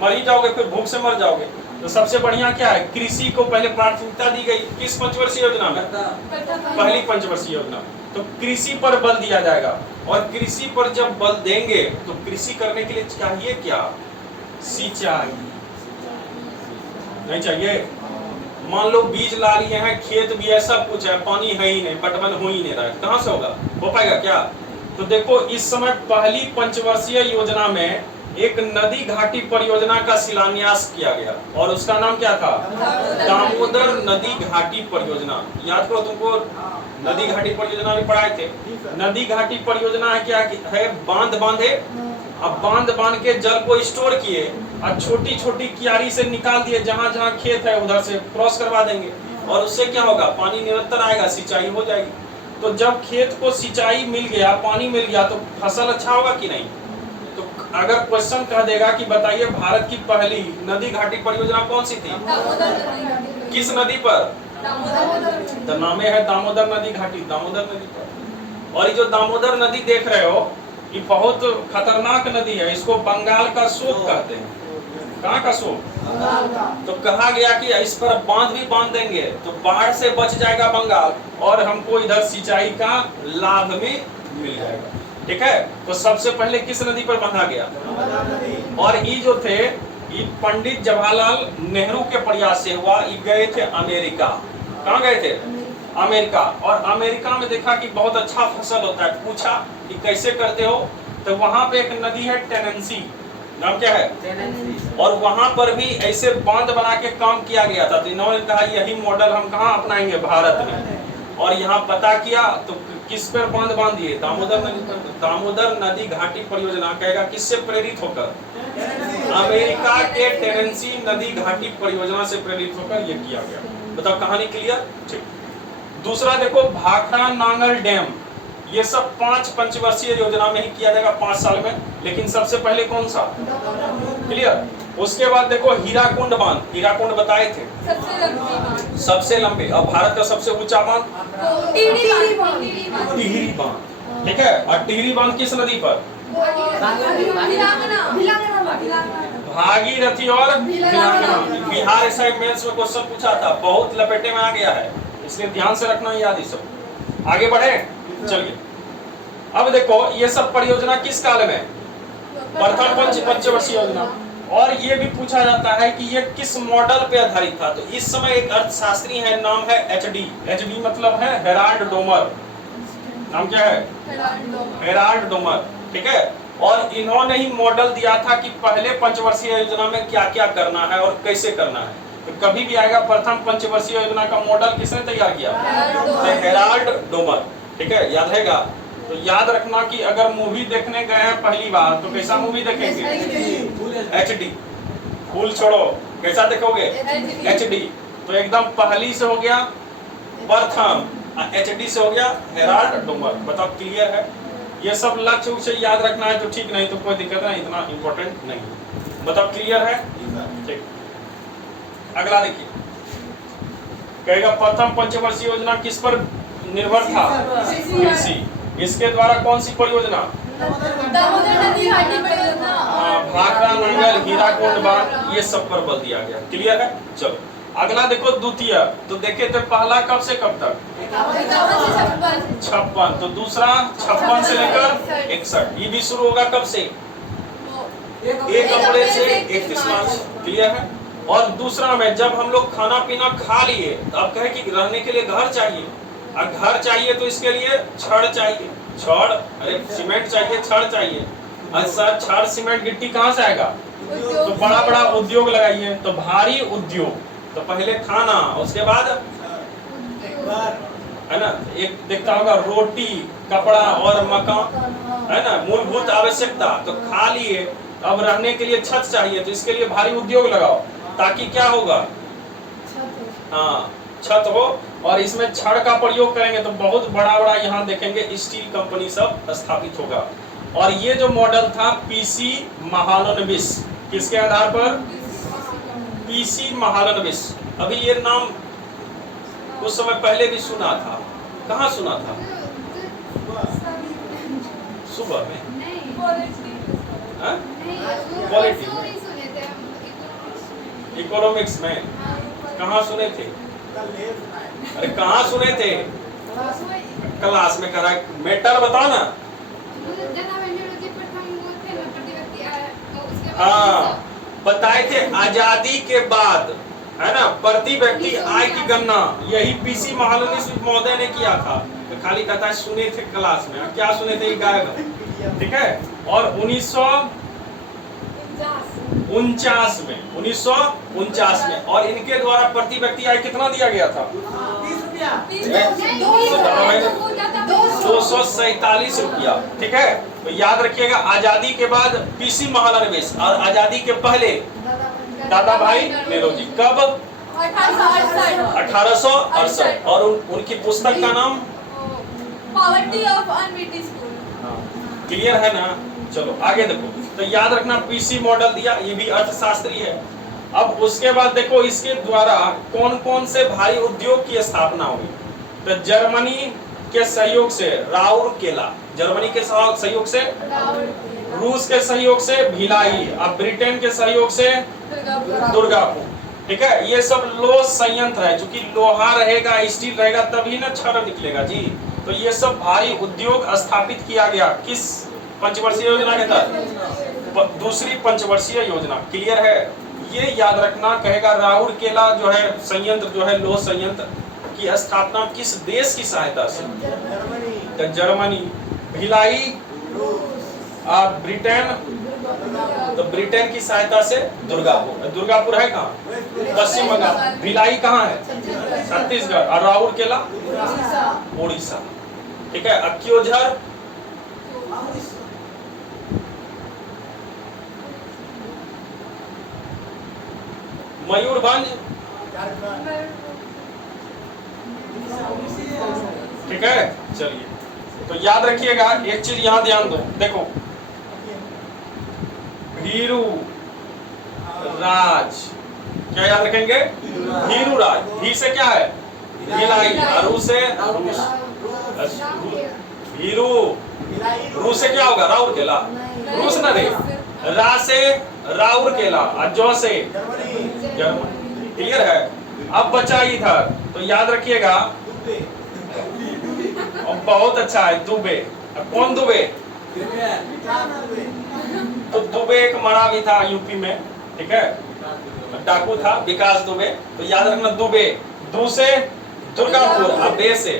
मर ही जाओगे, फिर भूख से मर जाओगे। तो सबसे बढ़िया क्या है? कृषि को पहले प्राथमिकता दी गई। किस पंचवर्षीय योजना में? पहली पंचवर्षीय योजना। तो कृषि पर बल दिया जाएगा। और कृषि पर जब बल देंगे तो कृषि करने के लिए चाहिए क्या? सिंचाई। नहीं चाहिए? मान लो बीज ला लिए हैं, खेत भी है, सब कुछ है, पानी है ही नहीं, पटवन हो ही नहीं रहा है, कहां से होगा? हो पाएगा क्या? तो देखो इस समय पहली पंचवर्षीय योजना में एक नदी घाटी परियोजना का शिलान्यास किया गया और उसका नाम क्या था? दामोदर नदी घाटी परियोजना। याद करो, तुमको नदी घाटी परियोजना भी पढ़ाए थे। नदी घाटी परियोजना है क्या है? बांध बांधे, अब बांध बांध के जल को स्टोर किए और छोटी छोटी कियारी से निकाल दिए, जहां जहां खेत है उधर से क्रॉस करवा देंगे और उससे क्या होगा? पानी निरंतर आएगा, सिंचाई हो जाएगी। तो जब खेत को सिंचाई मिल गया, पानी मिल गया तो फसल अच्छा होगा कि नहीं? तो अगर क्वेश्चन कह देगा कि बताइए भारत की पहली नदी घाटी परियोजना कौन सी थी? किस नदी पर? तो नामे है दामोदर नदी घाटी, दामोदर नदी पर। और ये जो दामोदर नदी देख रहे हो ये बहुत खतरनाक नदी है, इसको बंगाल का शोक कहते हैं। कहाँ का शोक? तो कहा गया कि इस पर बांध भी बांध देंगे तो बाढ़ से बच जाएगा बंगाल और हमको इधर सिंचाई का लाभ भी मिल जाएगा। ठीक है, तो सबसे पहले किस नदी पर बांधा गया? और ये जो थे ये पंडित जवाहरलाल नेहरू के प्रयास से हुआ। ये गए थे अमेरिका। कहाँ गए थे? अमेरिका। और अमेरिका में देखा कि बहुत अच्छा फसल होता है, पूछा कि कैसे करते हो? तो वहां पे एक नदी है टेनेंसी, नाम क्या है? और वहां पर भी ऐसे बांध बना के काम किया गया था। तो इन्होंने कहा यही मॉडल हम कहाँ अपनाएंगे? भारत में। और यहाँ पता किया तो किस पर बांध बांध दिए? दामोदर नदी पर। दामोदर नदी घाटी परियोजना कहेगा किससे प्रेरित होकर? अमेरिका के टेनेंसी नदी घाटी परियोजना से प्रेरित होकर यह किया गया। बताओ कहानी क्लियर? ठीक। दूसरा देखो भाखड़ा नांगल डैम, ये सब 5 पंचवर्षीय योजना में ही किया जाएगा 5 साल में, लेकिन सबसे पहले कौन सा? क्लियर। उसके बाद देखो हीराकुंड बांध, हीराकुंड बताए थे सबसे लंबी बांध, सबसे लंबे, और भारत का सबसे ऊंचा बांध टिहरी बांध, टिहरी बांध, ठीक है। और टिहरी बांध किस नदी पर? भागीरथी और भिलांगना। बिहार एसआई मेंस में क्वेश्चन पूछा था, बहुत लपेटे में आ गया है, इसलिए ध्यान से रखना याद ही सब। आगे बढ़े, चलिए। अब देखो ये सब परियोजना किस काल में? प्रथम पंचवर्षीय योजना। और ये भी पूछा जाता है कि ये किस मॉडल पे आधारित था। तो इस समय एक अर्थशास्त्री है, नाम है एचडी। एचडी मतलब है हेराल्ड डोमर। नाम क्या है? हेराल्ड डोमर, ठीक है। और इन्होंने ही मॉडल दिया था कि पहले पंचवर्षीय योजना में क्या क्या करना है और कैसे करना है। तो कभी भी आएगा प्रथम पंचवर्षीय योजना का मॉडल किसने तैयार किया? हेराल्ड डोमर, ठीक है, याद रहेगा। तो याद रखना कि अगर मूवी देखने गए हैं पहली बार तो कैसा मूवी देखेंगे? एचडी। फूल छोड़ो, कैसा देखोगे? एचडी। तो एकदम पहली से हो गया प्रथम, एचडी से हो गया हेराल्ड डोमर। बताओ क्लियर है? ये सब लक्ष्य से याद रखना है तो ठीक, नहीं तो कोई दिक्कत नहीं, इतना इंपॉर्टेंट नहीं। बताओ क्लियर है? ठीक। अगला देखिए, कहेगा प्रथम पंचवर्षीय योजना किस पर निर्भर था? कृषि। इसके द्वारा कौन सी परियोजना? दामोदर नदी घाटी परियोजना, भाखड़ा नांगल हीराकुंड बांध, ये सब पर बल दिया गया। क्लियर है? चलो अगला देखो द्वितीय। तो देखे थे पहला कब से कब तक? 56। तो दूसरा 56 से लेकर 61। ये भी शुरू होगा कब से? 1 अप्रैल से 31 मार्च। क्लियर है? और दूसरा में जब हम लोग खाना पीना खा लिए, अब कहे कि रहने के लिए घर चाहिए, और घर चाहिए तो इसके लिए छड़ चाहिए। छड़, अरे सीमेंट चाहिए, छड़ चाहिए। अच्छा, छड़ सीमेंट गिट्टी कहाँ से आएगा? तो बड़ा बड़ा उद्योग लगाइए। तो भारी उद्योग, तो पहले खाना, उसके बाद है ना, एक देखता होगा रोटी, कपड़ा और मकान, है ना, मूलभूत आवश्यकता। तो खा लिए, अब रहने के लिए छत चाहिए, तो इसके लिए भारी उद्योग लगाओ, ताकि क्या होगा? हाँ, छत हो। और इसमें छड़ का प्रयोग करेंगे तो बहुत बड़ा बड़ा यहाँ देखेंगे स्टील कंपनी सब स्थापित होगा। और ये जो मॉडल था पीसी महालनोबिस, किसके आधार पर? पीसी महालनोबिस। अभी ये नाम कुछ समय पहले भी सुना था, कहाँ सुना था? सुबह में इकोनॉमिक्स में कहाँ सुने थे? अरे कहाँ सुने थे? क्लास में करा। मैटर बताओ ना। हाँ, बताए थे आजादी के बाद, है ना, प्रति व्यक्ति आय की गणना यही पीसी महालनोबिस महोदय ने किया था। तो खाली कहता है सुने थे क्लास में, क्या सुने थे? गायब, ठीक है। और 1949 में, और इनके द्वारा प्रति व्यक्ति आय कितना दिया गया था? 247 रुपया, ठीक है। तो याद रखिएगा, आजादी के बाद पीसी महालनोबिस, और आजादी के पहले दादा भाई नेहरूजी। कब? 1868। और उनकी पुस्तक का नाम पॉवर्टी ऑफ अनमिटी स्कूल। क्लियर है ना? चलो आगे देखो। तो याद रखना पीसी मॉडल दिया, ये भी अर्थशास्त्री है। अब उसके बाद देखो इसके द्वारा कौन कौन से भारी उद्योग की स्थापना हुई। तो जर्मनी के सहयोग से राउरकेला, जर्मनी के सहयोग से, रूस के सहयोग से भिलाई, और ब्रिटेन के सहयोग से दुर्गापुर, ठीक है। ये सब लोह संयंत्र है, क्योंकि लोहा रहेगा, स्टील रहेगा, तभी ना छड़ निकलेगा जी। तो ये सब भारी उद्योग स्थापित किया गया किस पंचवर्षीय योजना के तहत? दूसरी पंचवर्षीय योजना। क्लियर है? ये याद रखना, कहेगा राउरकेला जो है संयंत्र, जो है लोह संयंत्र की स्थापना किस देश की सहायता से? तो जर्मनी। भिलाई ब्रिटेन, तो ब्रिटेन की सहायता से दुर्गापुर। दुर्गापुर है कहाँ? पश्चिम बंगाल। भिलाई कहाँ है? छत्तीसगढ़। और राउरकेला उड़ीसा, ठीक है। अक्योझर मयूरभंज ठीक है, चलिए तो याद रखिएगा एक चीज यहाँ ध्यान दो, देखो भीरू राज, क्या याद रखेंगे? भीरू राज, भी से क्या है? भिलाई, रू से भीरू, रू से क्या होगा? राउर केला, रू से ना रे, रा से राउर केला, और जो से जर्मनी। क्लियर है? अब बचा इधर, तो याद रखिएगा, और बहुत अच्छा है दुबे। अब कौन दुबे? तो दुबे एक मरा भी था यूपी में, ठीक है, डाकू था विकास दुबे। तो याद रखना दुबे, दू से दुर्गापुर, अब बे से,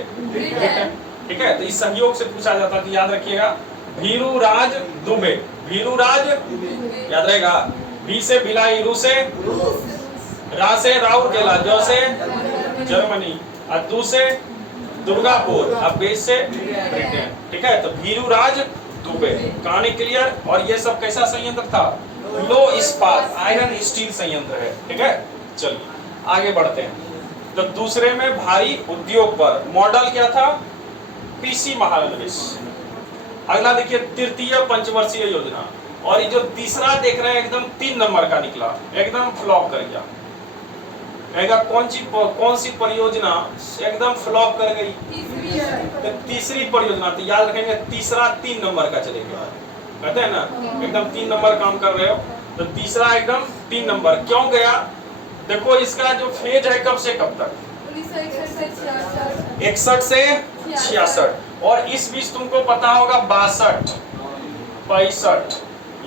ठीक है। तो इस संयोग से पूछा जाता है, तो याद रखिएगा भीरू राज दुबे, भीरू राज याद रहेगा। भी से भिलाई, रू से रा से राउर केला, जो से जर्मनी, और दू से दुर्गापुर, अब बे से ब्रिटेन, ठीक है। तो भीरू राज दुबे, कहानी क्लियर। और ये सब कैसा संयंत्र था? लो इस्पात, आयरन स्टील संयंत्र है, ठीक है। चलिए आगे बढ़ते हैं। तो दूसरे में भारी उद्योग पर मॉडल क्या था? पीसी महालनोबिस। अगला देखिए तृतीय पंचवर्षीय योजना, और ये जो तीसरा देख रहे हैं एकदम 3 नंबर का निकला, एकदम फ्लॉप कर गया। कौन सी परियोजना एकदम फ्लॉप कर गई? तो तीसरी परियोजना। तो याद रखेंगे तीसरा 3 नंबर का चलेगा, कहते हैं ना एकदम 3 नंबर काम कर रहे हो, तो तीसरा एकदम 3 नंबर क्यों गया? देखो इसका जो फेज है कब से कब तक? 61 से 66, और इस बीच तुमको पता होगा 62 65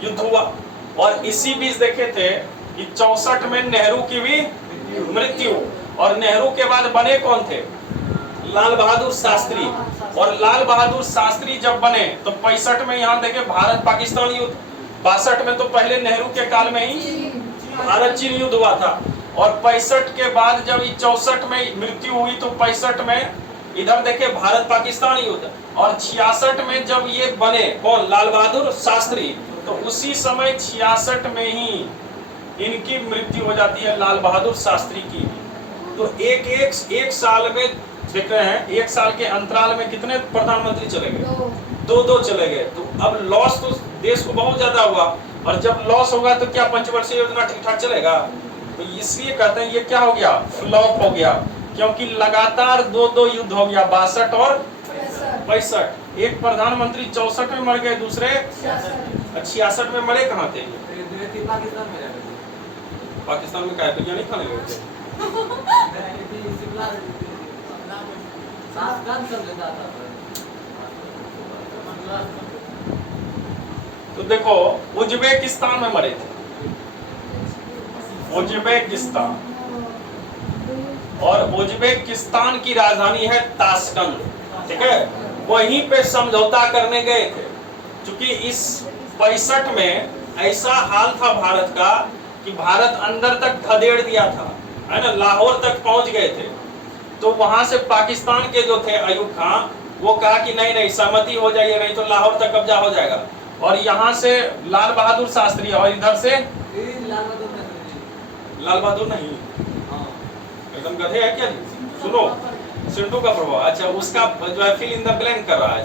युद्ध हुआ, और इसी बीच देखे थे कि 64 में नेहरू की भी मृत्यु, और नेहरू के बाद बने कौन थे? लाल बहादुर शास्त्री। और लाल बहादुर शास्त्री जब बने तो 65 में यहाँ देखे भारत पाकिस्तान युद्ध, 62 में तो पहले नेहरू के काल में ही भारत चीन युद्ध हुआ था, और 65 के बाद जब 64 में मृत्यु हुई तो 65 में इधर देखे भारत पाकिस्तान युद्ध, और 66 में जब ये बने कौन? लाल बहादुर शास्त्री, तो उसी समय 66 में ही इनकी मृत्यु हो जाती है, लाल बहादुर शास्त्री की। तो एक साल में देख रहे हैं, एक साल के अंतराल में कितने प्रधानमंत्री चले गए? दो चले गए। तो अब लॉस तो देश को बहुत ज्यादा हुआ, और जब लॉस होगा तो क्या पंचवर्षीय योजना ठीक ठाक चलेगा? तो इसलिए कहते हैं ये क्या हो गया? फ्लॉप हो गया, क्योंकि लगातार दो युद्ध हो गया, 62 और 65। एक प्रधानमंत्री 64 में मर गए, दूसरे 66 में मरे। कहाँ थे? पाकिस्तान में क्या बिरयानी खाने गए थे? तो देखो उज्बेकिस्तान में मरे थे, उज्बेकिस्तान, और उज्बेकिस्तान की राजधानी है ताशकंद, ठीक है। वहीं पे समझौता करने गए थे, क्योंकि इस 65 में ऐसा हाल था भारत का कि भारत अंदर तक खदेड़ दिया था, है ना, लाहौर तक पहुंच गए थे। तो वहां से पाकिस्तान के जो थे अयूब खान, वो कहा कि नहीं सहमति हो जाइए, नहीं तो लाहौर तक कब्जा हो जाएगा। और यहाँ से लाल बहादुर शास्त्री, और इधर से लाल बहादुर नहीं, एकदम गधे है क्या जी? सुनो, सिंटू का प्रभाव, अच्छा उसका जो है फिल इन द ब्लैंक कर रहा है,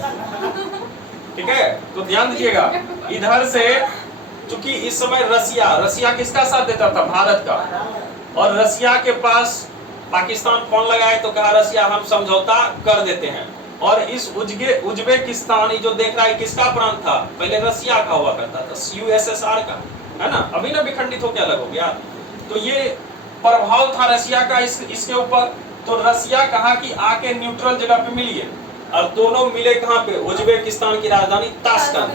ठीक है। तो ध्यान दीजिएगा, इधर से चूंकि इस समय रसिया किसका साथ देता था? भारत का। और रसिया के पास पाकिस्तान फोन लगाए तो कहा रसिया हम समझौता कर देते हैं। और इस उज्बेकिस्तान जो देख रहा है किसका प्रांत था? पहले रसिया का हुआ करता था, USSR का, है ना, अभी ना विखंडित होकर अलग हो गया। तो ये प्रभाव था रसिया का इसके ऊपर। तो रसिया कहा कि आके न्यूट्रल जगह पे मिलिए, और दोनों मिले कहाँ पे? उज्बेकिस्तान की राजधानी ताशकंद,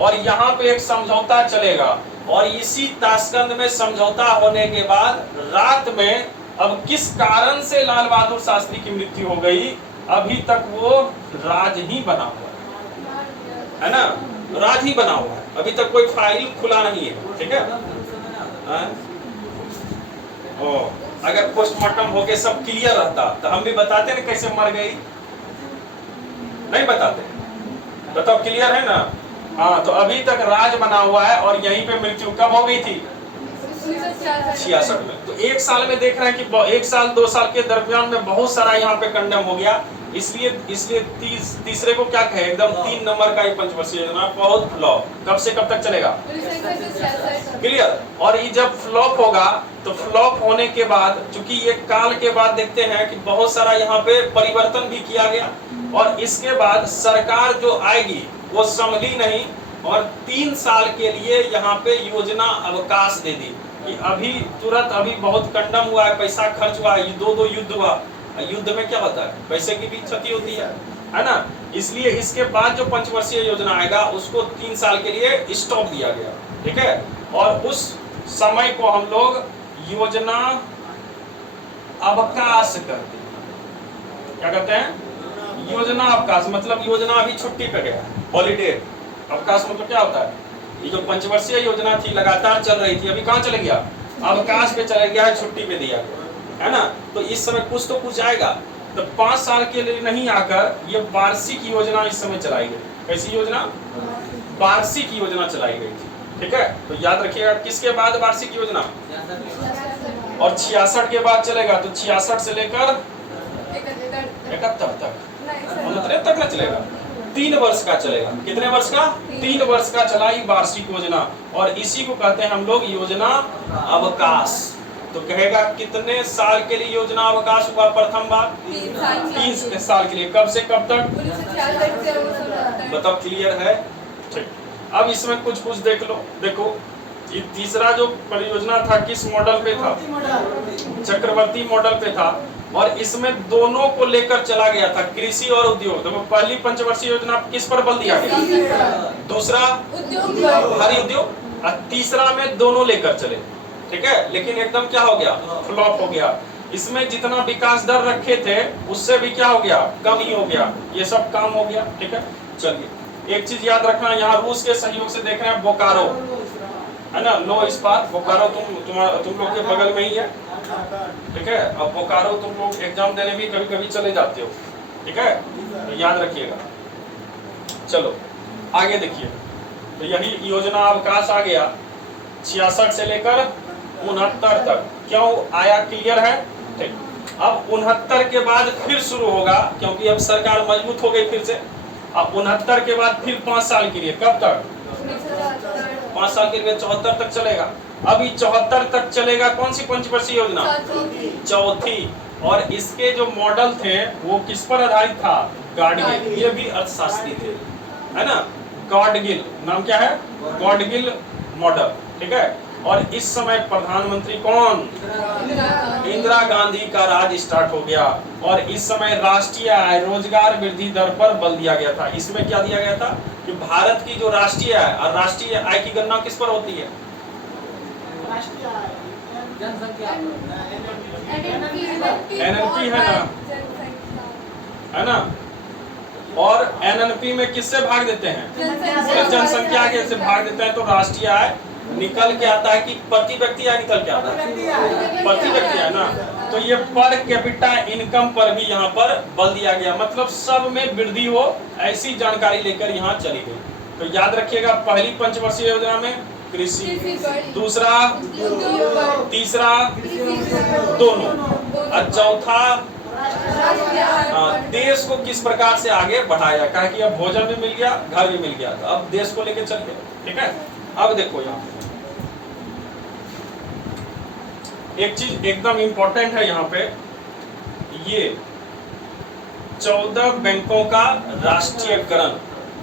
और यहाँ पे एक समझौता चलेगा। और इसी ताशकंद में समझौता होने के बाद रात में अब किस कारण से लाल बहादुर शास्त्री की मृत्यु हो गई, अभी तक वो राज ही बना हुआ है ना, राज ही बना हुआ है, अभी तक कोई फाइल खुला नहीं है, ठीक है। अगर पोस्टमार्टम होके सब क्लियर रहता तो हम भी बताते ना कैसे मर गई, नहीं बताते, बताओ क्लियर है ना। हाँ, तो अभी तक राज बना हुआ है, और यहीं पे मृत्यु कब हो गई थी? 66 में। तो एक साल में देख रहे हैं कि 1 साल 2 साल के दरमियान में बहुत सारा यहाँ पे कंडेम हो गया। इसलिए इसलिए तीसरे को क्या कहे, एकदम 3 नंबर का ये पंचवर्षीय योजना बहुत फ्लॉप। कब से कब तक चलेगा? क्लियर। और ये जब फ्लॉप होगा तो फ्लॉप होने के बाद, चूंकि ये काल के बाद देखते हैं कि बहुत सारा यहाँ पे परिवर्तन भी किया गया, और इसके बाद सरकार जो आएगी वो संभली नहीं, और 3 साल के लिए यहाँ पे योजना अवकाश दे दी कि अभी तुरंत अभी बहुत कंडम हुआ है, पैसा खर्च हुआ है, 2 युद्ध हुआ, युद्ध में क्या होता है, पैसे की भी क्षति होती है ना। इसलिए इसके बाद जो पंचवर्षीय योजना आएगा उसको 3 साल के लिए स्टॉप दिया गया, ठीक है। और उस समय को हम लोग योजना अवकाश कहते हैं। क्या कहते हैं? योजना अवकाश, मतलब योजना अभी छुट्टी पे गया, हॉलीडे। अवकाश मतलब क्या होता है? ये जो पंचवर्षीय योजना थी लगातार चल रही थी, अभी कहाँ चले गया? अवकाश पे चले गया है, छुट्टी पे दिया गया है ना। तो इस समय कुछ तो कुछ आएगा। तो 5 साल के लिए नहीं आकर ये वार्षिक योजना इस समय चलाई गई। कैसी योजना? वार्षिक योजना चलाई गई थी, ठीक है। तो याद रखिएगा, किसके बाद वार्षिक योजना? और 66 के बाद चलेगा, तो 66 से लेकर 71 तक, 69 तक ना चलेगा, 3 वर्ष का चलेगा। कितने वर्ष का? 3 वर्ष का चला ये वार्षिक योजना, और इसी को कहते हैं हम लोग योजना अवकाश। तो कहेगा कितने साल के लिए योजना अवकाश हुआ प्रथम बार? 3 साल के लिए। कब से कब तक? बताओ, क्लियर है? ठीक। अब इसमें कुछ कुछ देख लो। देखो, ये तीसरा जो परियोजना था किस मॉडल पे था? चक्रवर्ती मॉडल पे था, और इसमें दोनों को लेकर चला गया था, कृषि और उद्योग। देखो, पहली पंचवर्षीय योजना किस पर बल दिया गया? दूसरा भारी उद्योग, और तीसरा में दोनों लेकर चले, ठीक है। लेकिन एकदम क्या हो गया? फ्लॉप हो गया। इसमें जितना विकास दर रखे थे उससे भी क्या हो गया? कम ही हो गया। ये सब काम हो गया, ठीक है। चलिए, एक चीज याद रखना, यहाँ रूस के सहयोग से देख रहे हैं बोकारो, है ना, लो इस्पात। बोकारो तुम लोग के बगल में ही है, ठीक है। अब बोकारो तुम लोग एग्जाम देने भी कभी कभी चले जाते हो, ठीक है, तो याद रखिएगा। चलो आगे देखिए, तो यही योजना अवकाश आ गया 66 से लेकर 69 तक। क्यों आया? क्लियर है? ठीक। अब 69 के बाद फिर शुरू होगा, क्योंकि अब सरकार मजबूत हो गई फिर से। अब 69 के बाद फिर 5 साल के लिए, कब तक? 5 साल के लिए 74 तक चलेगा। अभी 74 तक चलेगा। कौन सी पंचवर्षीय योजना? चौथी। और इसके जो मॉडल थे वो किस पर आधारित था? गॉडगिल। ये भी अर्थशास्त्री थे, है ना। गॉडगिल नाम क्या है? गॉडगिल मॉडल, ठीक है। और इस समय प्रधानमंत्री कौन? इंदिरा गांधी का राज स्टार्ट हो गया, और इस समय राष्ट्रीय आय, रोजगार वृद्धि दर पर बल दिया गया था। इसमें क्या दिया गया था कि भारत की जो राष्ट्रीय आय, और राष्ट्रीय आय की गणना किस पर होती है? एनएनपी है ना। और एनएनपी में किससे भाग देते हैं? जनसंख्या के से भाग देते हैं, तो राष्ट्रीय आय निकल के आता है कि प्रति व्यक्ति आय निकल के आता है? प्रति व्यक्ति है ना। तो ये पर कैपिटा इनकम पर भी यहाँ पर बल दिया गया, मतलब सब में वृद्धि हो, ऐसी जानकारी लेकर यहाँ चली गई। तो याद रखिएगा, पहली पंचवर्षीय योजना में कृषि, दूसरा, तीसरा दोनों, और चौथा देश को किस प्रकार से आगे बढ़ाया, कहा कि अब भोजन भी मिल गया, घर भी मिल गया, तो अब देश को लेके चल गए, ठीक है। अब देखो यहाँ एक चीज एकदम इंपॉर्टेंट है यहाँ पे, ये 14 बैंकों का राष्ट्रीयकरण।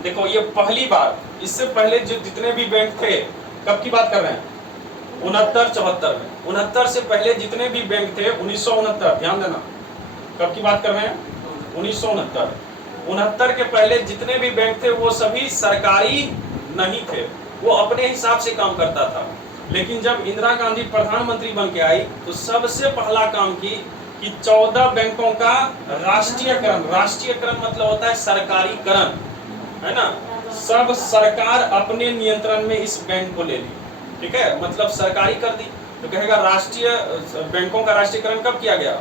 देखो, ये पहली बार, इससे पहले जो जितने भी बैंक थे, कब की बात कर रहे हैं? 69-74 में। 69 से पहले जितने भी बैंक थे 1969, ध्यान देना, कब की बात कर रहे हैं? 1969। 69 के पहले जितने भी बैंक थे वो सभी सरकारी नहीं थे, वो अपने हिसाब से काम करता था। लेकिन जब इंदिरा गांधी प्रधानमंत्री बन के आई तो सबसे पहला काम की कि 14 बैंकों का राष्ट्रीयकरण। राष्ट्रीयकरण मतलब होता है सरकारीकरण, है ना। सब सरकार अपने नियंत्रण में इस बैंक को ले ली, ठीक है, मतलब सरकारी कर दी। तो कहेगा राष्ट्रीय बैंकों का राष्ट्रीयकरण कब किया गया?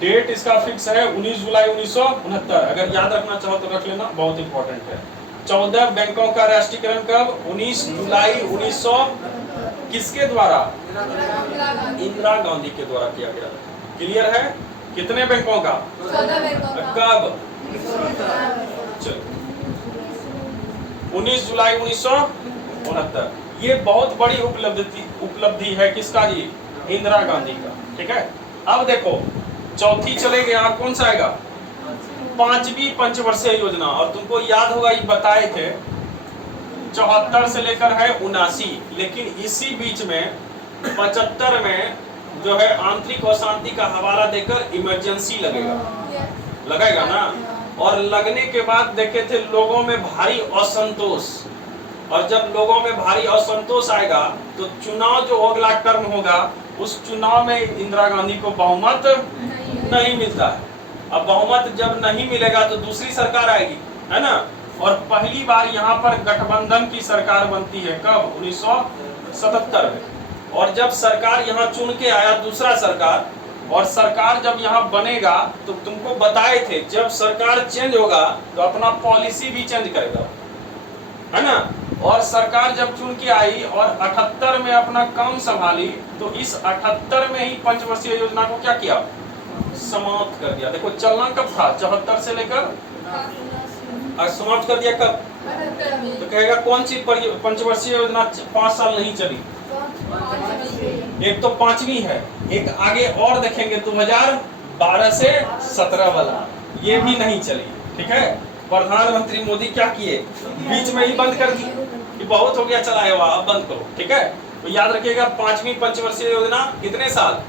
डेट इसका फिक्स है 19 जुलाई 1969। अगर याद रखना चाहो तो रख लेना, बहुत इंपॉर्टेंट है। 14 बैंकों का राष्ट्रीयकरण कब? 19 जुलाई 1900 किसके द्वारा? इंदिरा गांधी के द्वारा किया गया। क्लियर है? कितने बैंकों का? 14 बैंकों का। कब? चलो 19 जुलाई 1969। ये बहुत बड़ी उपलब्धि है किसका जी? इंदिरा गांधी का। ठीक है, अब देखो चौथी चलेगी, यहाँ कौन सा आएगा? 5वीं पंचवर्षीय योजना। और तुमको याद होगा ये बताए थे 74 से लेकर है 79, लेकिन इसी बीच में 75 में जो है आंतरिक अशांति का हवाला देकर इमरजेंसी लगेगा ना। और लगने के बाद देखे थे लोगों में भारी असंतोष, और जब लोगों में भारी असंतोष आएगा तो चुनाव जो अगला टर्म होगा उस चुनाव में इंदिरा गांधी को बहुमत नहीं मिलता है। अब बहुमत जब नहीं मिलेगा तो दूसरी सरकार आएगी, है ना। और पहली बार यहाँ पर गठबंधन की सरकार बनती है कब? 1977 में। और जब सरकार यहाँ चुन के आया दूसरा सरकार, और सरकार जब यहाँ बनेगा तो तुमको बताए थे जब सरकार चेंज होगा तो अपना पॉलिसी भी चेंज करेगा, है ना। और सरकार जब चुन के आई और 78 में अपना काम संभाली तो इस 78 में ही पंचवर्षीय योजना को क्या किया? समाप्त कर दिया। देखो चलना कब था? 74 से लेकर और समाप्त कर दिया कब? 78 में। तो कहेगा कौन सी पंचवर्षीय योजना 5 साल नहीं चली? एक तो 5वीं है, एक आगे और देखेंगे 2012 से 17 वाला, ये भी नहीं चली। ठीक है, प्रधानमंत्री मोदी क्या किए? बीच में ही बंद कर दिए कि बहुत हो गया चलाए हुआ, अब बंद करो। ठीक है, तो याद रखिएगा 5वीं पंचवर्षीय योजना कितने साल?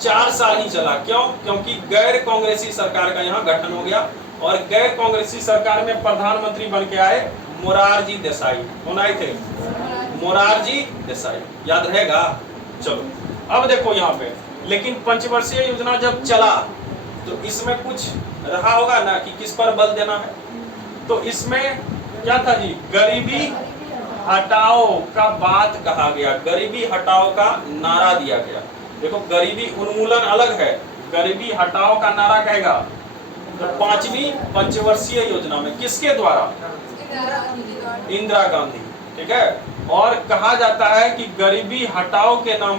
4 साल ही चला। क्यों? क्योंकि गैर कांग्रेसी सरकार का यहाँ गठन हो गया, और गैर कांग्रेसी सरकार में प्रधानमंत्री बन के आए मोरारजी देसाई। कौन आए थे? मोरारजी देसाई, याद रहेगा। चलो अब देखो यहाँ पे, लेकिन पंचवर्षीय योजना जब चला तो इसमें कुछ रहा होगा ना कि किस पर बल देना है। तो इसमें क्या था जी? गरीबी हटाओ का बात कहा गया, गरीबी हटाओ का नारा दिया गया। देखो गरीबी उन्मूलन अलग है, गरीबी हटाओ का नारा कहेगा तो 5वीं पंचवर्षीय योजना में किसके द्वारा? इंदिरा गांधी। ठीक है, और कहा जाता है कि गरीबी हटाओ के नाम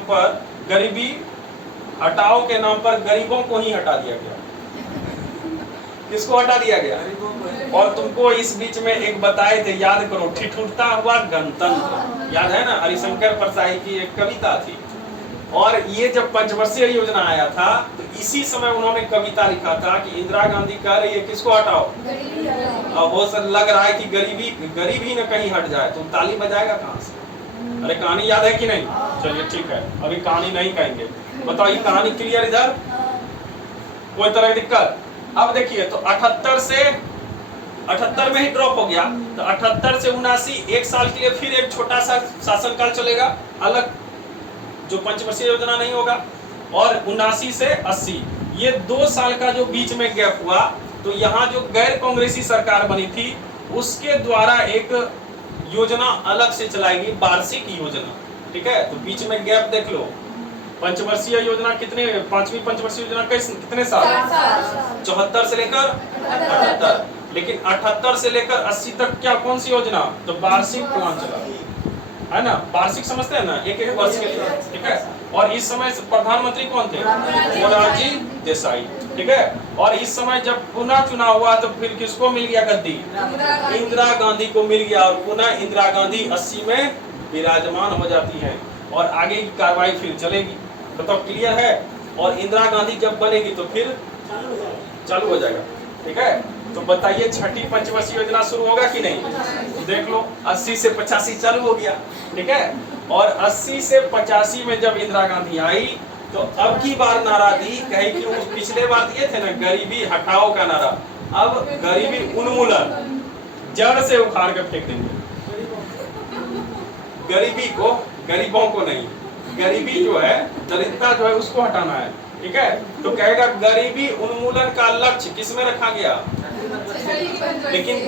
पर गरीबों को ही हटा दिया गया। किसको हटा दिया गया? और तुमको इस बीच में एक बताए थे, याद करो, ठिठुरता हुआ गणतंत्र, याद है ना। हरिशंकर प्रसाद की एक कविता थी, और ये जब पंचवर्षीय योजना आया था तो इसी समय उन्होंने कविता लिखा था कि इंदिरा गांधी कह रही है किसको हटाओ? अब वो सब लग रहा है कि गरीबी न कहीं हट जाए, तो ताली बजाएगा कहाँ से? अरे कहानी याद है कि नहीं? चलिए ठीक है, अभी कहानी नहीं कहेंगे। बताओ ये कहानी क्लियर इधर? कोई तरह की दिक्कत? अब देखिए तो 78 में ही ड्रॉप हो गया, तो 78 से 79 1 साल के लिए फिर एक छोटा सा शासनकाल चलेगा अलग, जो पंचवर्षीय योजना नहीं होगा। और 79 से 80 ये 2 साल का जो बीच में गैप हुआ, तो यहाँ जो गैर कांग्रेसी सरकार बनी थी उसके द्वारा एक योजना अलग से चलाएगी, वार्षिक योजना। ठीक है, तो बीच में गैप देख लो। पंचवर्षीय योजना कितने? 5वीं पंचवर्षीय योजना कितने साल? 74 से लेकर 78। लेकिन 78 से लेकर 80 तक क्या कौन सी योजना? तो वार्षिक प्लान चला, है ना। वार्षिक समझते हैं ना, एक वर्ष के लिए। ठीक है, और इस समय प्रधानमंत्री कौन थे? मोरारजी देसाई। ठीक है, और इस समय जब पुनः चुनाव हुआ तो फिर किसको मिल गया गद्दी? इंदिरा गांधी को मिल गया, और पुनः इंदिरा गांधी 80 में विराजमान हो जाती है, और आगे की कार्रवाई फिर चलेगी। तो क्लियर है। और इंदिरा गांधी जब बनेगी तो फिर चालू हो जाएगा। ठीक है, तो बताइए छठी पंचवर्षीय योजना शुरू होगा कि नहीं? देख लो 80 से 85 चालू हो गया। ठीक है, और 80 से 85 में जब इंदिरा गांधी आई तो अब की बार नारा दी, कहे कि उस पिछले बार दिए थे ना गरीबी हटाओ का नारा, अब गरीबी उन्मूलन, जड़ से उखाड़ कर फेंक देंगे गरीबी को, गरीबों को नहीं। गरीबी जो है, दरिद्रता जो है उसको हटाना है। ठीक है, तो कहेगा गरीबी उन्मूलन का लक्ष्य किसमें रखा गया? लेकिन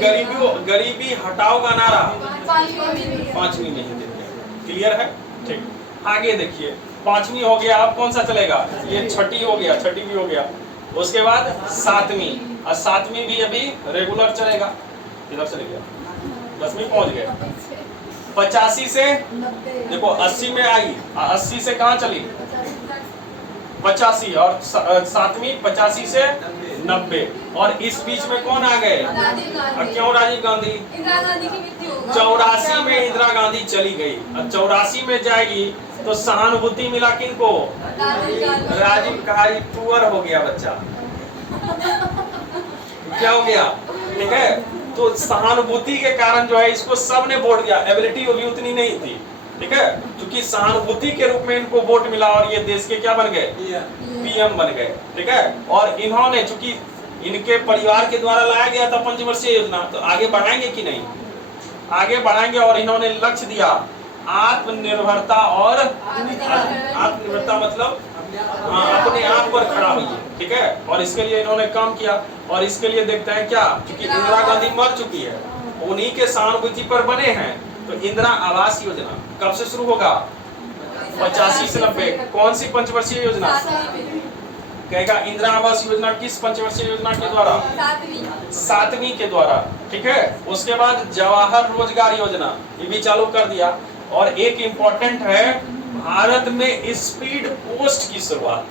गरीबी हटाओ का नारा 5वीं में ही दे दिया। क्लियर है? ठीक, आगे देखिए 5वीं हो गया, अब कौन सा चलेगा? ये छठी हो गया, छठी भी हो गया। उसके बाद 7वीं, और 7वीं भी अभी रेगुलर चलेगा। इधर चले गया, 10वीं पहुंच गए। 85 से देखो 80 में आई, 80 से कहाँ चली? 85 और सातवीं 85 से 90। और इस बीच में कौन आ गए? राजीव गांधी। क्यों राजीव गांधी? इंदिरा गांधी की मृत्यु हो गई। 84 में इंदिरा गांधी चली गई। अब 84 में जाएगी तो सहानुभूति मिला किनको? राजीव कहा पुअर हो गया बच्चा। क्या हो गया? ठीक है, तो सहानुभूति के कारण जो है इसको सबने वोट दिया। एबिलिटी होगी उतनी नहीं थी, ठीक है, क्योंकि सहानुभूति के रूप में इनको वोट मिला और ये देश के क्या बन गए? पीएम बन गए, ठीक है। और इन्होंने चूंकि इनके परिवार के द्वारा लाया गया था पंचवर्षीय योजना, तो आगे बढ़ाएंगे कि नहीं? आगे बढ़ाएंगे। और इन्होंने लक्ष्य दिया आत्मनिर्भरता। और आत्मनिर्भरता मतलब अपने आप पर खड़ा हुई, ठीक है। और इसके लिए इन्होंने काम किया। और इसके लिए देखते हैं क्या, क्योंकि इंदिरा गांधी मर चुकी है, उन्हीं के सहानुभूति पर बने हैं। तो इंदिरा आवास योजना कब से शुरू होगा? 85 से 90। कौन सी पंचवर्षीय योजना? कहेगा इंदिरा आवास योजना किस पंचवर्षीय योजना के द्वारा? 7वीं के द्वारा, ठीक है। उसके बाद जवाहर रोजगार योजना, ये भी चालू कर दिया। और एक इम्पोर्टेंट है, भारत में स्पीड पोस्ट की शुरुआत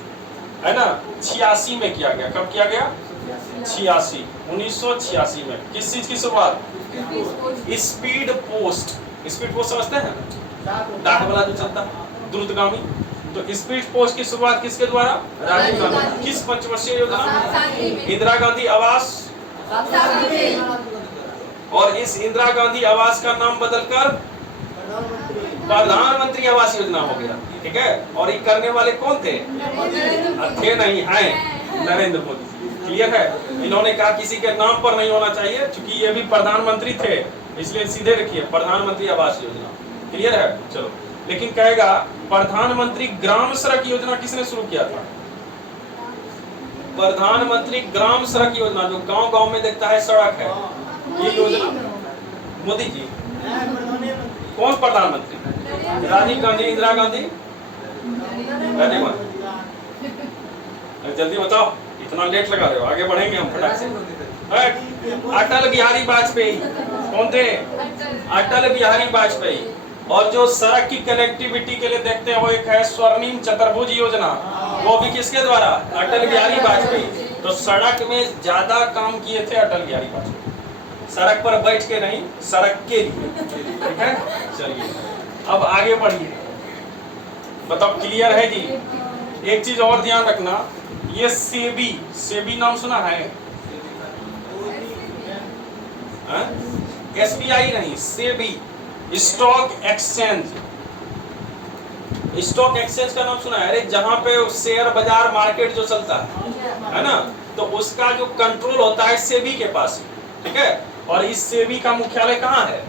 है ना 86 में किया गया। कब किया गया? 1986 में। किस चीज की शुरुआत? Speed post. स्पीड पोस्ट समझते हैं? डाक वाला जो चलता है द्रुतगामी। तो स्पीड पोस्ट की शुरुआत किसके द्वारा? राजीव गांधी। किस पंचवर्षीय योजना? इंदिरा गांधी आवास। और इस इंदिरा गांधी आवास का नाम बदलकर प्रधानमंत्री आवास योजना हो गया, ठीक है। और ये करने वाले कौन थे? थे नहीं, हैं नरेंद्र मोदी। क्लियर है? इन्होंने कहा किसी के नाम पर नहीं होना चाहिए, क्योंकि ये भी प्रधानमंत्री थे, इसलिए सीधे रखिए प्रधानमंत्री आवास योजना। क्लियर है? चलो। लेकिन कहेगा प्रधानमंत्री ग्राम सड़क योजना किसने शुरू किया था? प्रधानमंत्री ग्राम सड़क योजना, जो गांव गांव में देखता है सड़क है, ये योजना मोदी जी। कौन प्रधानमंत्री? राजीव गांधी, इंदिरा गांधी, राजीव गांधी। जल्दी बताओ, इतना लेट लगा रहे हो, आगे बढ़ेंगे हम फटाक से। अटल बिहारी वाजपेयी कौन थे? अटल बिहारी वाजपेयी। और जो सड़क की कनेक्टिविटी के लिए देखते हैं वो एक है स्वर्णिम चतुर्भुज योजना, वो भी किसके द्वारा? अटल बिहारी वाजपेयी। तो सड़क में ज्यादा काम किए थे अटल बिहारी वाजपेयी, सड़क पर बैठ के नहीं, सड़क के लिए, ठीक है। चलिए अब आगे बढ़िए, बताओ क्लियर है जी? एक चीज और ध्यान रखना, ये सेबी, सेबी नाम सुना है? एसबीआई नहीं, SEBI, stock exchange. Stock exchange का नाम सुना है? अरे जहां पे शेयर बाजार मार्केट जो चलता है ना, तो उसका जो कंट्रोल होता है सेबी के पास, ठीक है। और इस सेबी का मुख्यालय कहाँ है?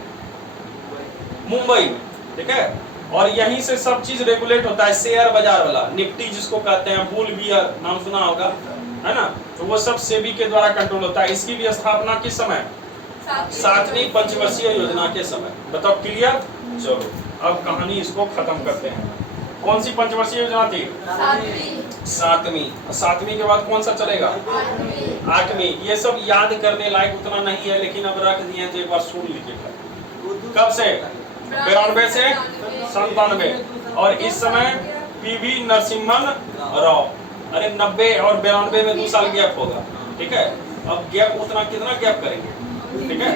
मुंबई में, ठीक है। और यहीं से सब चीज रेगुलेट होता है, शेयर बाजार वाला, निफ्टी जिसको कहते हैं, बुल बियर नाम सुना होगा, है ना। तो वो सब सेबी के द्वारा कंट्रोल होता है। इसकी भी स्थापना किस समय? 7वीं पंचवर्षीय योजना के समय। बताओ क्लियर? चलो अब कहानी इसको खत्म करते हैं। कौन सी पंचवर्षीय योजना थी? 7वीं। 7वीं के बाद कौन सा चलेगा? 8वीं। ये सब याद करने लायक उतना नहीं है, लेकिन अब रख दिए तो एक बार सुन लीजिएगा। कब से? 92 से 97। और इस समय पीवी नरसिम्हन राव। अरे 90 और 92 में 2 साल गैप होगा, ठीक है। अब गैप उतना कितना गैप करेंगे, ठीक है।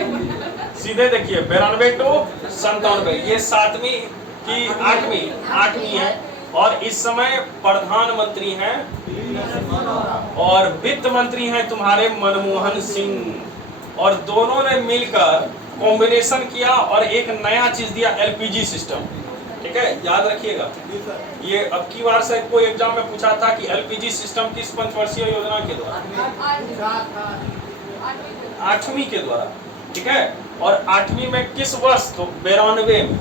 सीधे देखिए 92 to 97, ये 7वीं की 8वीं है। और इस समय प्रधानमंत्री हैं और वित्त मंत्री हैं तुम्हारे मनमोहन सिंह। और दोनों ने मिलकर कॉम्बिनेशन किया और एक नया चीज दिया, एलपीजी सिस्टम, ठीक है। याद रखिएगा, ये अब की बार से कोई एग्जाम में पूछा था कि एलपीजी सिस्टम किस पंचवर्षीय योजना के द्वारा? 8वीं के द्वारा, ठीक है। और 8वीं में किस वर्ष? तो 92 में,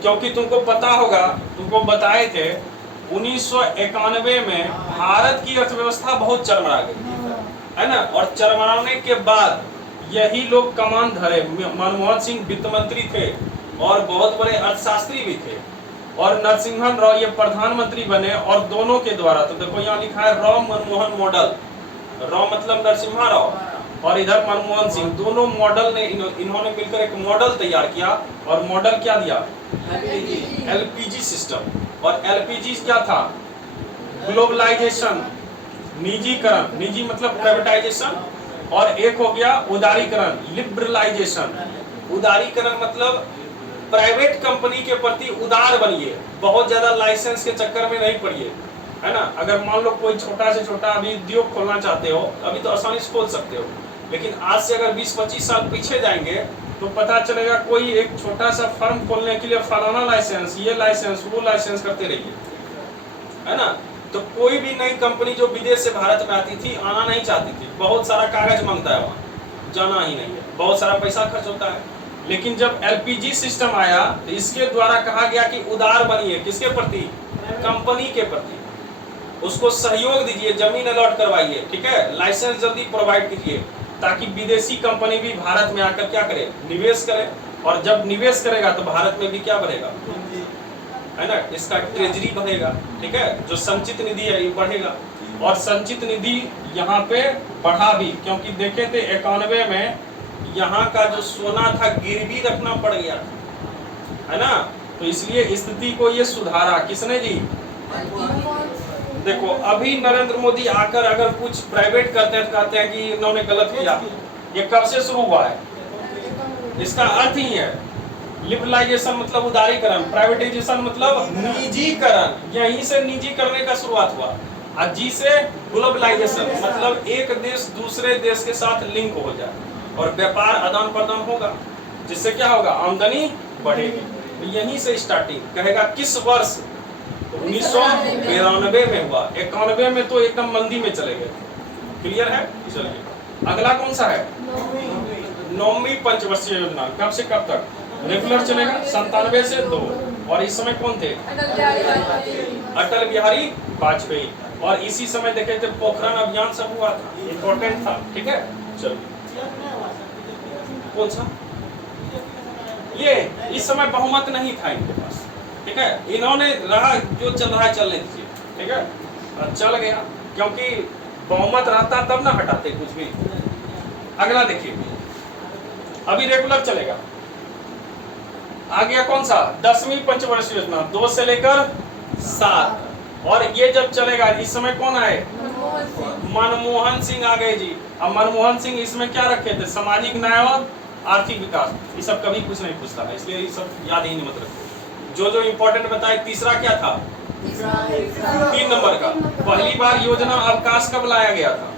क्योंकि तुमको पता होगा, तुमको बताए थे 1991 में भारत की अर्थव्यवस्था बहुत चरमरा गई, है ना। और चरमराने के बाद यही लोग कमान धरे। मनमोहन सिंह वित्त मंत्री थे और बहुत बड़े अर्थशास्त्री भी थे, और नरसिम्हन राव ये प्रधानमंत्री बने। और दोनों के द्वारा, तो देखो यहाँ लिखा है राव मनमोहन मॉडल। राव मतलब नरसिम्हा राव और इधर मनमोहन सिंह, दोनों मॉडल ने इन्होंने मिलकर एक मॉडल तैयार किया। और मॉडल क्या दिया? LPG system. और एलपीजी क्या था? ग्लोबलाइजेशन, निजीकरण, निजी मतलब प्राइवेटाइजेशन, और एक हो गया उदारीकरण, लिबरलाइजेशन। उदारीकरण मतलब प्राइवेट कंपनी के प्रति उदार बनिए, बहुत ज्यादा लाइसेंस के चक्कर में नहीं पड़िए, है ना। अगर मान लो कोई छोटा से छोटा अभी उद्योग खोलना चाहते हो, अभी तो आसानी से खोल सकते हो, लेकिन आज से अगर 20-25 साल पीछे जाएंगे तो पता चलेगा कोई एक छोटा सा फर्म खोलने के लिए फलाना लाइसेंस, ये लाइसेंस, वो लाइसेंस करते रहिए, है ना। तो कोई भी नई कंपनी जो विदेश से भारत में आती थी, आना नहीं चाहती थी, बहुत सारा कागज मांगता है, वहाँ जाना ही नहीं है, बहुत सारा पैसा खर्च होता है। लेकिन जब एलपीजी सिस्टम आया तो इसके द्वारा कहा गया कि उदार बनिए, किसके प्रति? कंपनी के प्रति, उसको सहयोग दीजिए, जमीन अलॉट करवाइए, ठीक है, लाइसेंस जल्दी प्रोवाइड कीजिए, ताकि विदेशी कंपनी भी भारत में आकर क्या करे? निवेश करे, और जब निवेश करेगा तो भारत में भी क्या बढ़ेगा, है ना, इसका ट्रेजरी बढ़ेगा, ठीक है, जो संचित निधि है ये बढ़ेगा। और संचित निधि यहाँ पे बढ़ा भी, क्योंकि देखे थे 91 में यहाँ का जो सोना था गिरवी रखना पड़ गया, है ना, तो इसलिए स्थिति को ये सुधारा किसने जी? देखो अभी नरेंद्र मोदी आकर अगर कुछ प्राइवेट करते हैं, कहते हैं कि इन्होंने गलत किया। ये कब से शुरू हुआ है? इसका अर्थ ही है लिबरलाइजेशन मतलब उदारीकरण, प्राइवेटाइजेशन मतलब निजीकरण, यहीं से निजी करने का शुरुआत हुआ। और जी से ग्लोबलाइजेशन मतलब एक देश दूसरे देश के साथ लिंक हो जाए और व्यापार आदान प्रदान होगा, जिससे क्या होगा? आमदनी बढ़ेगी। तो यहीं से स्टार्टिंग कहेगा किस वर्ष? 1992 में हुआ, 91 में तो एकदम मंदी में चले गए। क्लियर है? चलिए अगला कौन सा है? 9वीं पंचवर्षीय योजना। कब से कब तक रेगुलर चलेगा? 97 से 2। और इस समय कौन थे? अटल बिहारी वाजपेयी। और इसी समय देखे थे पोखरण अभियान सब हुआ था, इम्पोर्टेंट था, ठीक है। चलो कौन सा? ये इस समय बहुमत नहीं था इनके पास, ठीक है, इन्होंने रहा जो चल रहा है चलने दीजिए, ठीक है, चल गया, क्योंकि बहुमत रहता तब ना हटाते कुछ भी। अगला देखिए, अभी रेगुलर चलेगा। आ गया कौन सा? 10वीं पंचवर्षीय योजना, 2 से लेकर 7। और ये जब चलेगा, इस समय कौन आए? मनमोहन सिंह आ गए जी। अब मनमोहन सिंह इसमें क्या रखे थे? सामाजिक न्याय और आर्थिक विकास। ये सब कभी कुछ नहीं पूछता है, इसलिए ये सब याद ही नहीं मत रखो। जो जो इम्पोर्टेंट बताए। तीसरा क्या था? 3 नंबर का पहली बार योजना अवकाश कब लाया गया था?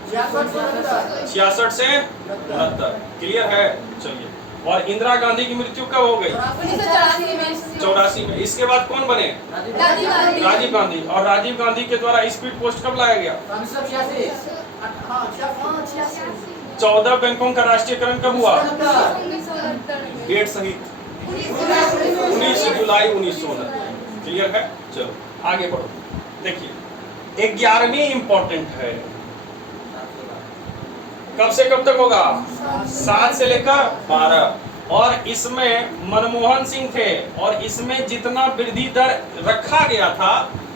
66 से 69। क्लियर है? चलिए। और इंदिरा गांधी की मृत्यु कब हो गई? 84 में। इसके बाद कौन बने? राजीव गांधी। और राजीव गांधी के द्वारा स्पीड पोस्ट कब लाया गया? 14 बैंकों का राष्ट्रीयकरण कब हुआ? डेट सहित 19 जुलाई 1969। क्लियर है? चलो आगे बढ़ो। देखिए 11वीं इंपॉर्टेंट है। कब से कब तक होगा? 7 से लेकर 12। और इसमें मनमोहन सिंह थे, और इसमें जितना वृद्धि दर रखा गया था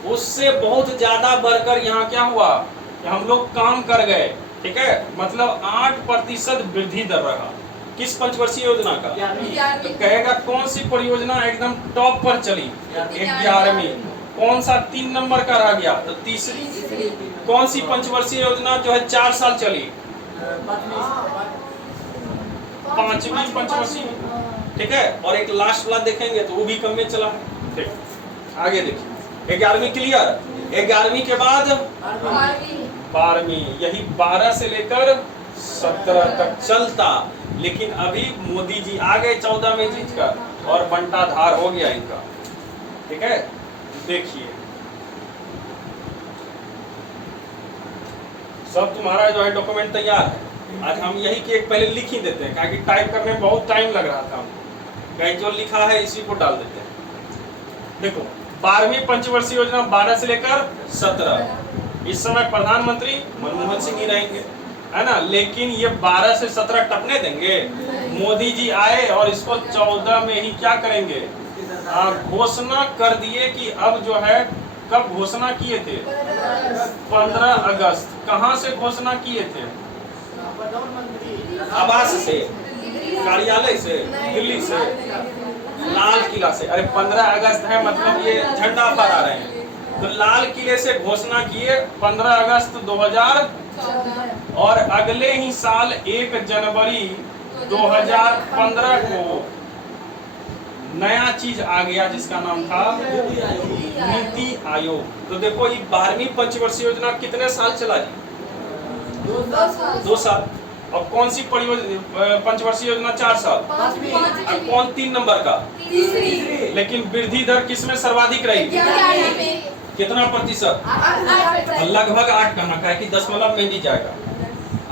उससे बहुत ज्यादा बढ़कर यहाँ क्या हुआ? हम लोग काम कर गए, ठीक है, मतलब 8% वृद्धि दर रहा। किस पंचवर्षीय योजना का? तो कहेगा कौन सी परियोजना एकदम टॉप पर चली? 11वीं। कौन सा 3 नंबर का रह गया? तो तीसरी। कौन सी पंचवर्षीय योजना जो है 4 साल चली? 5वीं पंचवर्षीय, ठीक है। और एक लास्ट वाला देखेंगे तो वो भी कम में चला है, ठीक। आगे देखिए 11वीं क्लियर। 11वीं के बाद 12वीं, यही 12 से लेकर 17 तक चलता। लेकिन अभी मोदी जी आ गए 14 में जीत कर और बंटाधार हो गया इनका, ठीक है। देखिए सब तुम्हारा जो है डॉक्यूमेंट तैयार है। आज हम यही कि एक पहले लिख ही देते हैं, क्योंकि टाइप करने में बहुत टाइम लग रहा था हमको। कहीं जो लिखा है इसी को डाल देते हैं। देखो 12वीं पंचवर्षीय योजना 12 से लेकर 17। इस समय प्रधानमंत्री मनमोहन सिंह ही रहेंगे, है ना। लेकिन ये 12 से 17 टपने देंगे? मोदी जी आए और इसको 14 में ही क्या करेंगे? घोषणा कर दिए कि अब जो है, कब घोषणा किए थे? 15 अगस्त। कहां से घोषणा किए थे? आवास से, कार्यालय से, दिल्ली से, लाल किला से। अरे 15 अगस्त है, मतलब ये झंडा फहरा रहे हैं, तो लाल किले से घोषणा किए 15 अगस्त 2000 और अगले ही साल 1 जनवरी 2015 को नया चीज आ गया जिसका नाम था नीति आयोग। तो देखो ये 12वीं पंचवर्षीय योजना कितने साल चला जी? 2 साल। और कौन सी पंचवर्षीय योजना 4 साल? और कौन 3 नंबर का? लेकिन वृद्धि दर किसमें सर्वाधिक रही? कितना प्रतिशत? लगभग 8 कहना है कि दशमलव में दी जाएगा।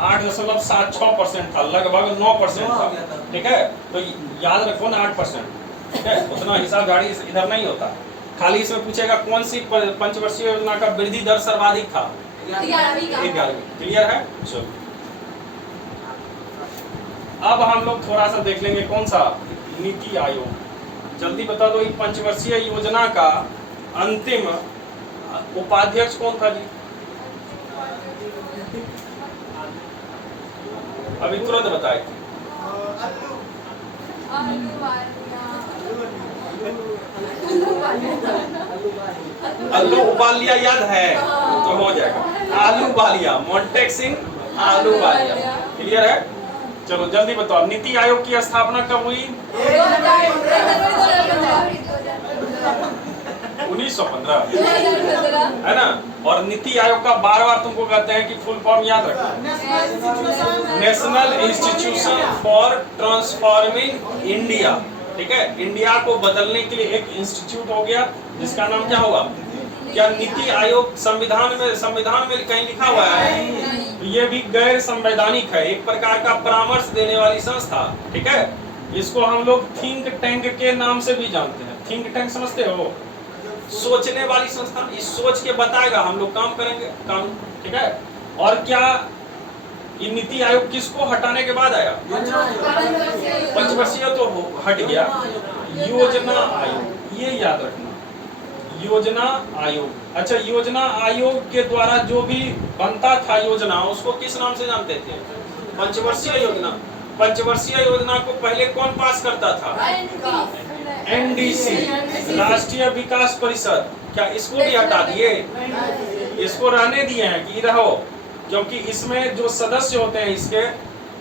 8.76% था, लगभग 9% था। ठीक है, तो याद रखो ना 8%। ठीक है, उतना हिसाब गाड़ी इधर नहीं होता। खाली इसमें पूछेगा कौन सी पंचवर्षीय योजना का वृद्धि दर सर्वाधिक था? 11वीं। क्लियर है? चलो अब हम लोग थोड़ा सा देख लेंगे कौन सा नीति आयोग। जल्दी बता दो, ये पंचवर्षीय योजना का अंतिम उपाध्यक्ष कौन था जी? अभी तुरंत बताए। आलू उबाल लिया याद है तो हो जाएगा। आलू बालिया, मोंटेक सिंह आलू बालिया। क्लियर है? चलो जल्दी बताओ, नीति आयोग की स्थापना कब हुई? 1915 है ना। और नीति आयोग का बार तुमको कहते हैं कि फुल फॉर्म याद रखो, national institution for transforming India. ठीक है, इंडिया को बदलने के लिए एक इंस्टीट्यूट हो गया जिसका नाम क्या होगा? क्या नीति आयोग संविधान में कहीं लिखा हुआ है? तो ये भी गैर संवैधानिक है, एक प्रकार का परामर्श देने वाली संस्था। ठीक है, इसको हम लोग थिंक टैंक के नाम से भी जानते हैं। थिंक टैंक समझते हो? सोचने वाली संस्था, इस सोच के बताएगा, हम लोग काम करेंगे काम। ठीक है, और क्या ये नीति आयोग किसको हटाने के बाद आया? पंचवर्षीय तो हट गया, योजना आयोग, ये याद रखना, योजना आयोग। अच्छा, योजना आयोग के द्वारा जो भी बनता था योजना, उसको किस नाम से जानते थे? पंचवर्षीय योजना। पंचवर्षीय योजना को पहले कौन पास करता था? एनडीसी, राष्ट्रीय विकास परिषद। क्या इसको भी हटा दिए? इसको रहने दिए हैं कि रहो, क्योंकि इसमें जो सदस्य होते हैं इसके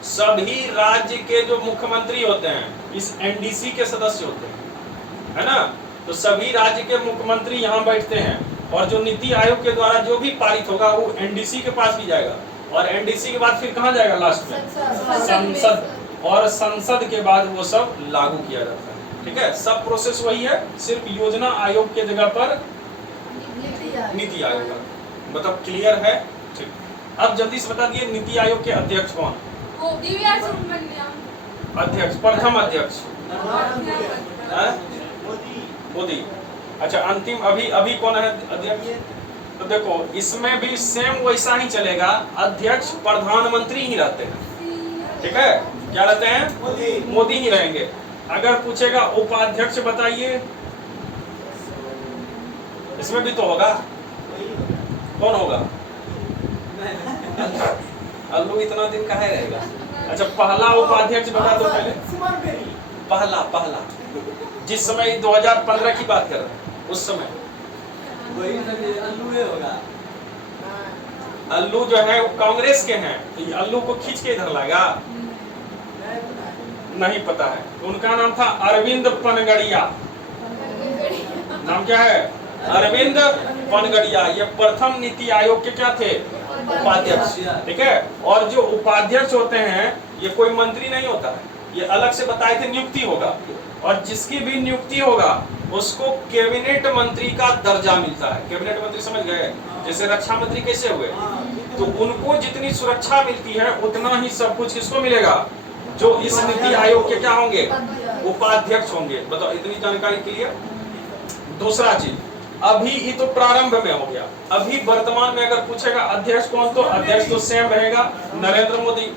सभी राज्य के जो मुख्यमंत्री होते हैं इस एनडीसी के सदस्य होते हैं, है ना। तो सभी राज्य के मुख्यमंत्री यहाँ बैठते हैं और जो नीति आयोग के द्वारा जो भी पारित होगा वो एनडीसी के पास भी जाएगा और एनडीसी के बाद फिर कहाँ जाएगा? लास्ट में संसद, और संसद के बाद वो सब लागू किया जाता है। ठीक है, सब प्रोसेस वही है, सिर्फ योजना आयोग के जगह पर नीति आयोग का। मतलब क्लियर है? ठीक, अब जल्दी से बता दिए नीति आयोग के अध्यक्ष कौन? अध्यक्ष, प्रथम अध्यक्ष मोदी। अच्छा, अंतिम अभी कौन है अध्यक्ष? तो देखो इसमें भी सेम वैसा ही चलेगा, अध्यक्ष प्रधानमंत्री ही रहते हैं। ठीक है, क्या रहते हैं? मोदी ही रहेंगे। अगर पूछेगा उपाध्यक्ष बताइए, इसमें भी तो होगा, कौन होगा? अल्लू इतना दिन कहाँ रहेगा? अच्छा, पहला उपाध्यक्ष बता दो पहले। पहला जिस समय 2015 की बात कर रहे हैं उस समय अल्लू होगा। अल्लू जो है वो कांग्रेस के हैं, तो अल्लू को खींच के इधर लाएगा? नहीं पता है। उनका नाम था अरविंद पनगड़िया। नाम क्या है? अरविंद पनगड़िया। ये प्रथम नीति आयोग के क्या थे? उपाध्यक्ष। ठीक है, और जो उपाध्यक्ष होते हैं ये कोई मंत्री नहीं होता है, ये अलग से बताए थे नियुक्ति होगा, और जिसकी भी नियुक्ति होगा उसको कैबिनेट मंत्री का दर्जा मिलता है। कैबिनेट मंत्री समझ गए? जैसे रक्षा मंत्री कैसे हुए, तो उनको जितनी सुरक्षा मिलती है उतना ही सब कुछ किसको मिलेगा? जो इस नीति आयोग के क्या होंगे? उपाध्यक्ष होंगे। बताओ, इतनी जानकारी के लिए। दूसरा चीज, अभी ये तो प्रारंभ में हो गया, अभी वर्तमान में अगर पूछेगा अध्यक्ष कौन, तो अध्यक्ष तो सेम रहेगा, नरेंद्र मोदी।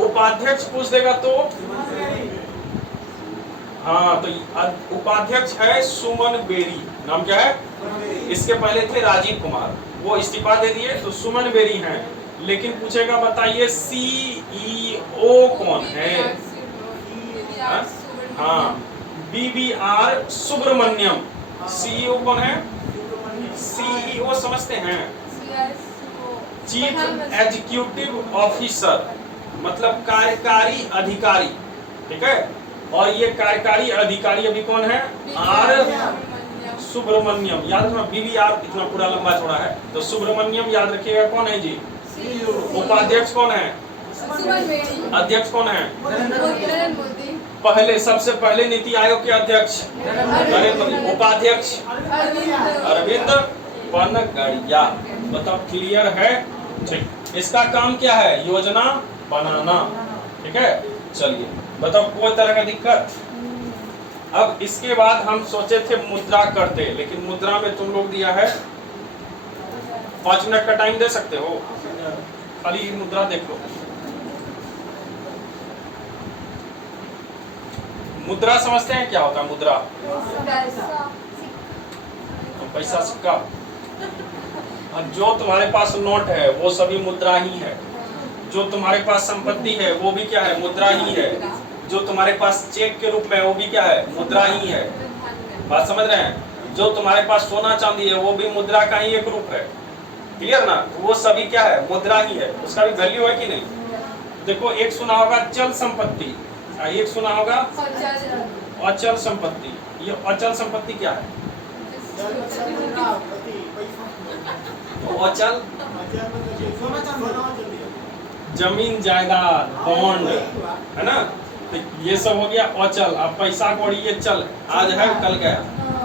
उपाध्यक्ष पूछ देगा तो हाँ, तो उपाध्यक्ष है सुमन बेरी। नाम क्या है? इसके पहले थे राजीव कुमार, वो इस्तीफा दे दिए, तो सुमन बेरी हैं। लेकिन पूछेगा बताइए सीईओ कौन है? हाँ, BBR सुब्रमण्यम। सीईओ कौन है? सीईओ समझते हैं? CSO चीफ एग्जीक्यूटिव ऑफिसर, मतलब कार्यकारी अधिकारी, ठीक है। और ये कार्यकारी अधिकारी अभी कौन है? आर सुब्रमण्यम। याद रखना, BVR इतना पूरा लंबा चौड़ा है, तो सुब्रमण्यम याद रखिएगा। कौन है जी? उपाध्यक्ष कौन है? अध्यक्ष कौन है? नरेंद्र मोदी। पहले, सबसे पहले नीति आयोग के अध्यक्ष नरेंद्र मोदी। उपाध्यक्ष अरविंद पनगड़िया। बताओ क्लियर है? ठीक। इसका काम क्या है? योजना बनाना, ठीक है। चलिए बताओ, कोई तरह का दिक्कत? अब इसके बाद हम सोचे थे मुद्रा करते, लेकिन मुद्रा में तुम लोग दिया है 5 मिनट का टाइम दे सकते हो? खाली मुद्रा देख लो। मुद्रा समझते हैं क्या होता है? मुद्रा तो पैसा, सिक्का। और जो तुम्हारे पास नोट है वो सभी मुद्रा ही है। जो तुम्हारे पास संपत्ति है वो भी क्या है? मुद्रा ही है। जो तुम्हारे पास चेक के रूप में है वो भी क्या है? मुद्रा ही है। बात समझ रहे हैं? जो तुम्हारे पास सोना चांदी है वो भी मुद्रा का ही एक रूप है। क्लियर ना? वो सभी क्या है? मुद्रा ही है। उसका भी वैल्यू है कि नहीं? देखो, एक सुना होगा चल संपत्ति, एक सुना होगा अचल संपत्ति। ये अचल संपत्ति क्या है? अचल जमीन जायदाद, बॉन्ड, है ना? तो ये सब हो गया अचल। अब पैसा कौड़ी ये चल, आज है कल गया,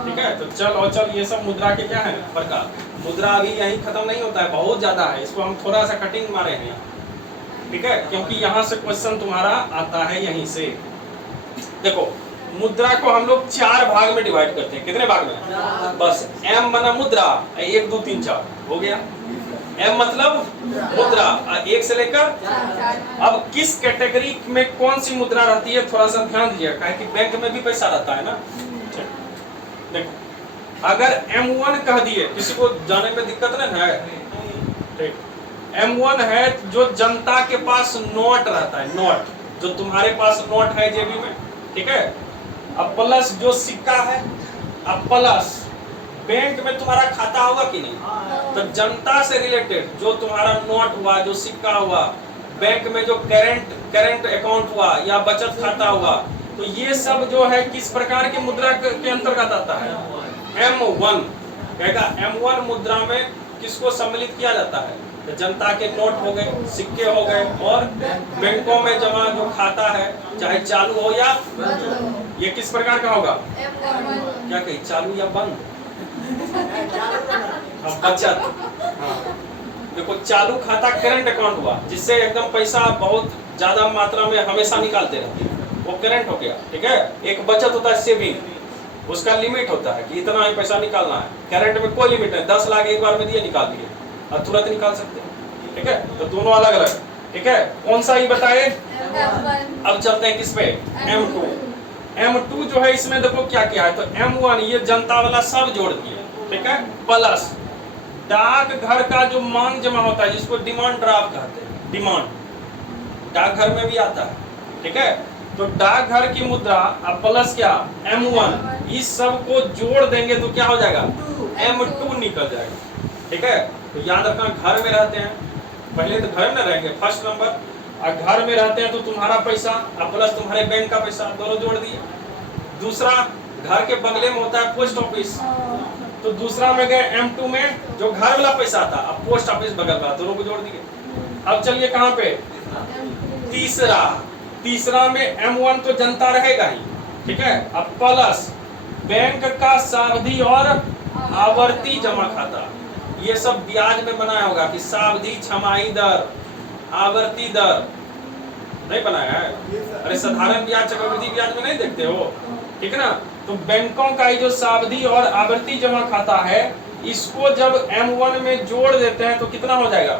ठीक है। तो चल अचल ये सब मुद्रा के क्या है? प्रकार। मुद्रा अभी यही खत्म नहीं होता है, बहुत ज्यादा है। इसको हम थोड़ा सा कटिंग मारे हैं, ठीक है, क्योंकि यहाँ से क्वेश्चन तुम्हारा आता है यहीं से। देखो, मुद्रा को हम लोग 4 भाग में डिवाइड करते हैं। कितने भाग में? बस। M बना मुद्रा, 1 2 3 4 हो गया। M मतलब मुद्रा, 1 से लेकर। अब किस कैटेगरी में कौन सी मुद्रा रहती है थोड़ा सा ध्यान दीजिएगा, कि बैंक में भी पैसा रहता है ना। देखो, अगर M1 कह दिए, किसी को जाने में दिक्कत नहीं है? ठीक। M1 है जो जनता के पास नोट रहता है, नोट। जो तुम्हारे पास नोट है जेबी में, ठीक है। अब प्लस जो सिक्का है, अब प्लस बैंक में तुम्हारा खाता हुआ कि नहीं? तो जनता से रिलेटेड जो तुम्हारा नोट हुआ, जो सिक्का हुआ, बैंक में जो करेंट अकाउंट हुआ या बचत खाता हुआ, तो ये सब जो है किस प्रकार की मुद्रा के अंतर्गत आता है? M1 कहेगा। M1 मुद्रा में किसको सम्मिलित किया जाता है? तो जनता के नोट हो गए, सिक्के हो गए, और बैंकों में जमा जो खाता है, चाहे चालू हो या ये किस प्रकार का होगा? क्या कही? चालू या बंद? बचत। हाँ। देखो, चालू खाता करेंट अकाउंट हुआ, जिससे एकदम पैसा बहुत ज्यादा मात्रा में हमेशा निकालते रहते हैं, वो करेंट हो गया, ठीक है। एक बचत होता है सेविंग, उसका लिमिट होता है कि इतना ही पैसा निकालना है। करेंट में कोई लिमिट नहीं, 10 लाख एक बार में दिए, निकाल दिए, और तुरंत निकाल सकते हैं, ठीक है। तो दोनों अलग अलग, ठीक है। कौन सा ही बताए? अब चलते हैं किस पे? M2। M2 जो है, इसमें देखो क्या क्या है। तो M1 ये जनता वाला सब जोड़ दिए, ठीक है। प्लस डाक घर का जो मांग जमा होता है, जिसको डिमांड ड्राफ्ट कहते हैं, डिमांड डाकघर में भी आता है, ठीक है। तो डाकघर की मुद्रा, अब प्लस क्या? M1। इस सब को जोड़ देंगे तो क्या हो जाएगा? M2 निकल जाएगा, ठीक है। तो याद रखना, घर में रहते हैं, पहले तो घर में रहेंगे फर्स्ट नंबर, और घर में रहते हैं तो तुम्हारा पैसा और प्लस तुम्हारे बैंक का पैसा, दोनों जोड़ दिए। दूसरा, घर के बगले में होता है पोस्ट ऑफिस, तो दूसरा में गए M2 में जो घर वाला पैसा था, अब पोस्ट ऑफिस बगल वाला, दोनों को जोड़ दिए। अब चलिए कहाँ पे? तीसरा में M1 तो जनता रहेगा ही, ठीक है। अब प्लस बैंक का सावधि और आवर्ती जमा खाता, ये सब ब्याज में बनाया होगा कि सावधि, छमाही दर, आवर्ती दर नहीं बनाया है। अरे साधारण ब्याज, चक्रवृद्धि ब्याज में नहीं देखते हो, ठीक है ना। तो बैंकों का जो सावधि और आवर्ती जमा खाता है, इसको जब M1 में जोड़ देते हैं तो कितना हो जाएगा?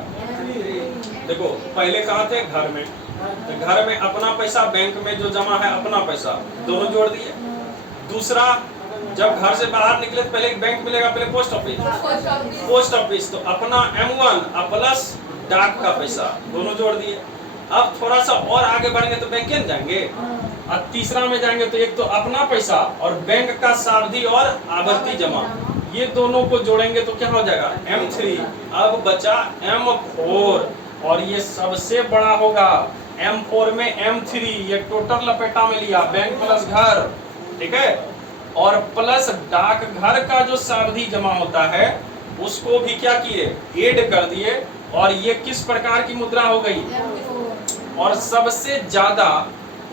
देखो, पहले कहाँ थे? घर में। तो घर में अपना पैसा, बैंक में जो जमा है अपना पैसा, दोनों जोड़ दिए। दूसरा, जब घर से बाहर निकले तो पहले एक बैंक मिलेगा, पहले पोस्ट ऑफिस, तो अपना M1 प्लस डाक का पैसा, दोनों जोड़ दिए। अब थोड़ा सा और आगे बढ़ेंगे तो बैंक में जाएंगे, और तीसरा में जाएंगे तो एक तो अपना पैसा और बैंक का सावधि और आवर्ती जमा, ये दोनों को जोड़ेंगे तो क्या हो जाएगा M3। अब बचा M4 और ये सबसे बड़ा होगा। M4 में M3, ये टोटल लपेटा में लिया, बैंक प्लस घर, ठीक है, और प्लस डाकघर का जो सावधि जमा होता है उसको भी क्या किए, ऐड कर दिए, और ये किस प्रकार की मुद्रा हो गई, और सबसे ज्यादा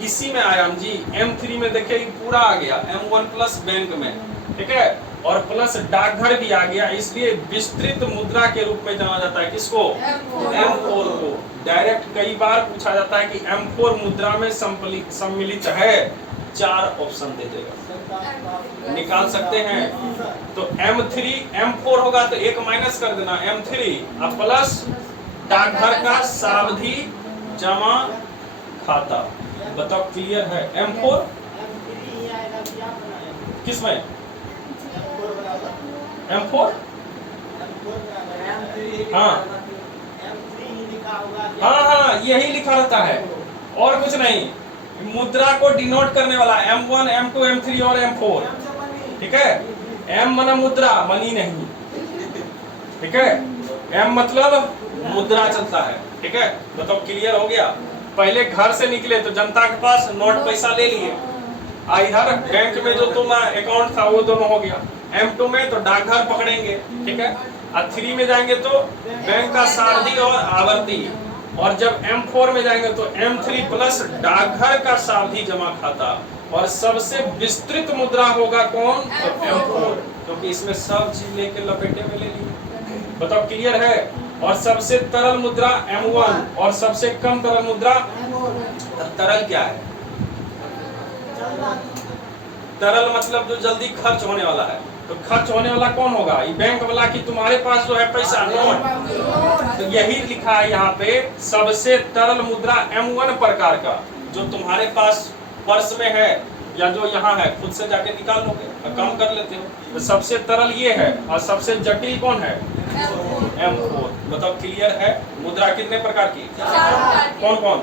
इसी में आया जी M3 में, देखिए पूरा आ गया M1 प्लस बैंक में, ठीक है, और प्लस डाकघर भी आ गया, इसलिए विस्तृत मुद्रा के रूप में जाना जाता है किसको, M4 को। डायरेक्ट कई बार पूछा जाता है कि M4 मुद्रा में सम्मिलित है, 4 ऑप्शन दे देगा, निकाल सकते हैं। तो M3 M4 होगा तो एक माइनस कर देना M3 और प्लस डाकघर का सावधि जमा खाता। बताओ क्लियर है। M4 किसमें, M4 हाँ यही लिखा रहता है और कुछ नहीं, मुद्रा को डिनोट करने वाला M1 M2 M3 और M4, ठीक है। M माना मुद्रा, मनी नहीं, ठीक है, M मतलब मुद्रा चलता है, ठीक है। बताओ क्लियर हो गया। पहले घर से निकले तो जनता के पास नोट पैसा ले लिए, इधर बैंक में जो तुम अकाउंट था वो दोनों हो गया। M2 में तो डाकघर पकड़ेंगे, ठीक है, और 3 में जाएंगे तो बैंक का सारथी और आवर्ती, और जब M4 में जाएंगे तो M3 प्लस डाकघर का सावधि जमा खाता, और सबसे विस्तृत मुद्रा होगा कौन, तो M4, क्योंकि इसमें सब चीज लेके लपेटे में ले लिए। बताओ क्लियर है। और सबसे तरल मुद्रा M1 और सबसे कम तरल मुद्रा, तरल क्या है, तरल मतलब जो जल्दी खर्च होने वाला है, तो खर्च होने वाला कौन होगा, ये बैंक वाला की तुम्हारे पास जो है पैसा, नोट। तो यही लिखा है यहाँ पे, सबसे तरल मुद्रा M1 प्रकार का, जो तुम्हारे पास पर्स में है या जो यहाँ है, खुद से जाके निकाल लोगे और कम कर लेते हो। तो सबसे तरल ये है, और सबसे जटिल कौन है, M4। बताओ क्लियर है। मुद्रा कितने प्रकार की, कौन कौन,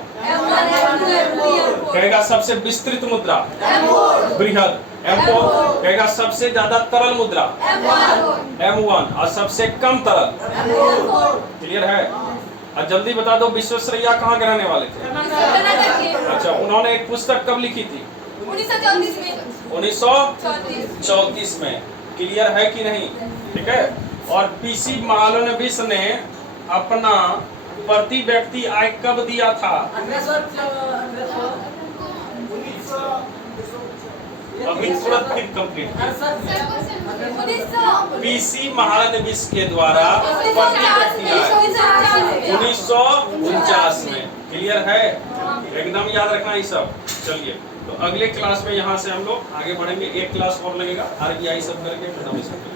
कहेगा सबसे विस्तृत मुद्रा बृहद M4, कहेगा सबसे ज्यादा तरल मुद्रा M1, और सबसे कम तरल। क्लियर है। और जल्दी बता दो विश्वेश्वरैया कहाँ के रहने वाले थे। अच्छा, उन्होंने एक पुस्तक कब लिखी थी, 1934 में। क्लियर है कि नहीं, ठीक है। और PC महालनोबिस ने अपना प्रति व्यक्ति आय कब दिया था, अभी तुरंत फिर कंप्लीट। PC महालनोबिस के द्वारा प्रति व्यक्ति आय 1949 में। क्लियर है, एकदम याद रखना ये सब। चलिए, तो अगले क्लास में यहाँ से हम लोग आगे बढ़ेंगे, एक क्लास और लगेगा, RBI सब करके फिर हम इसे करेंगे।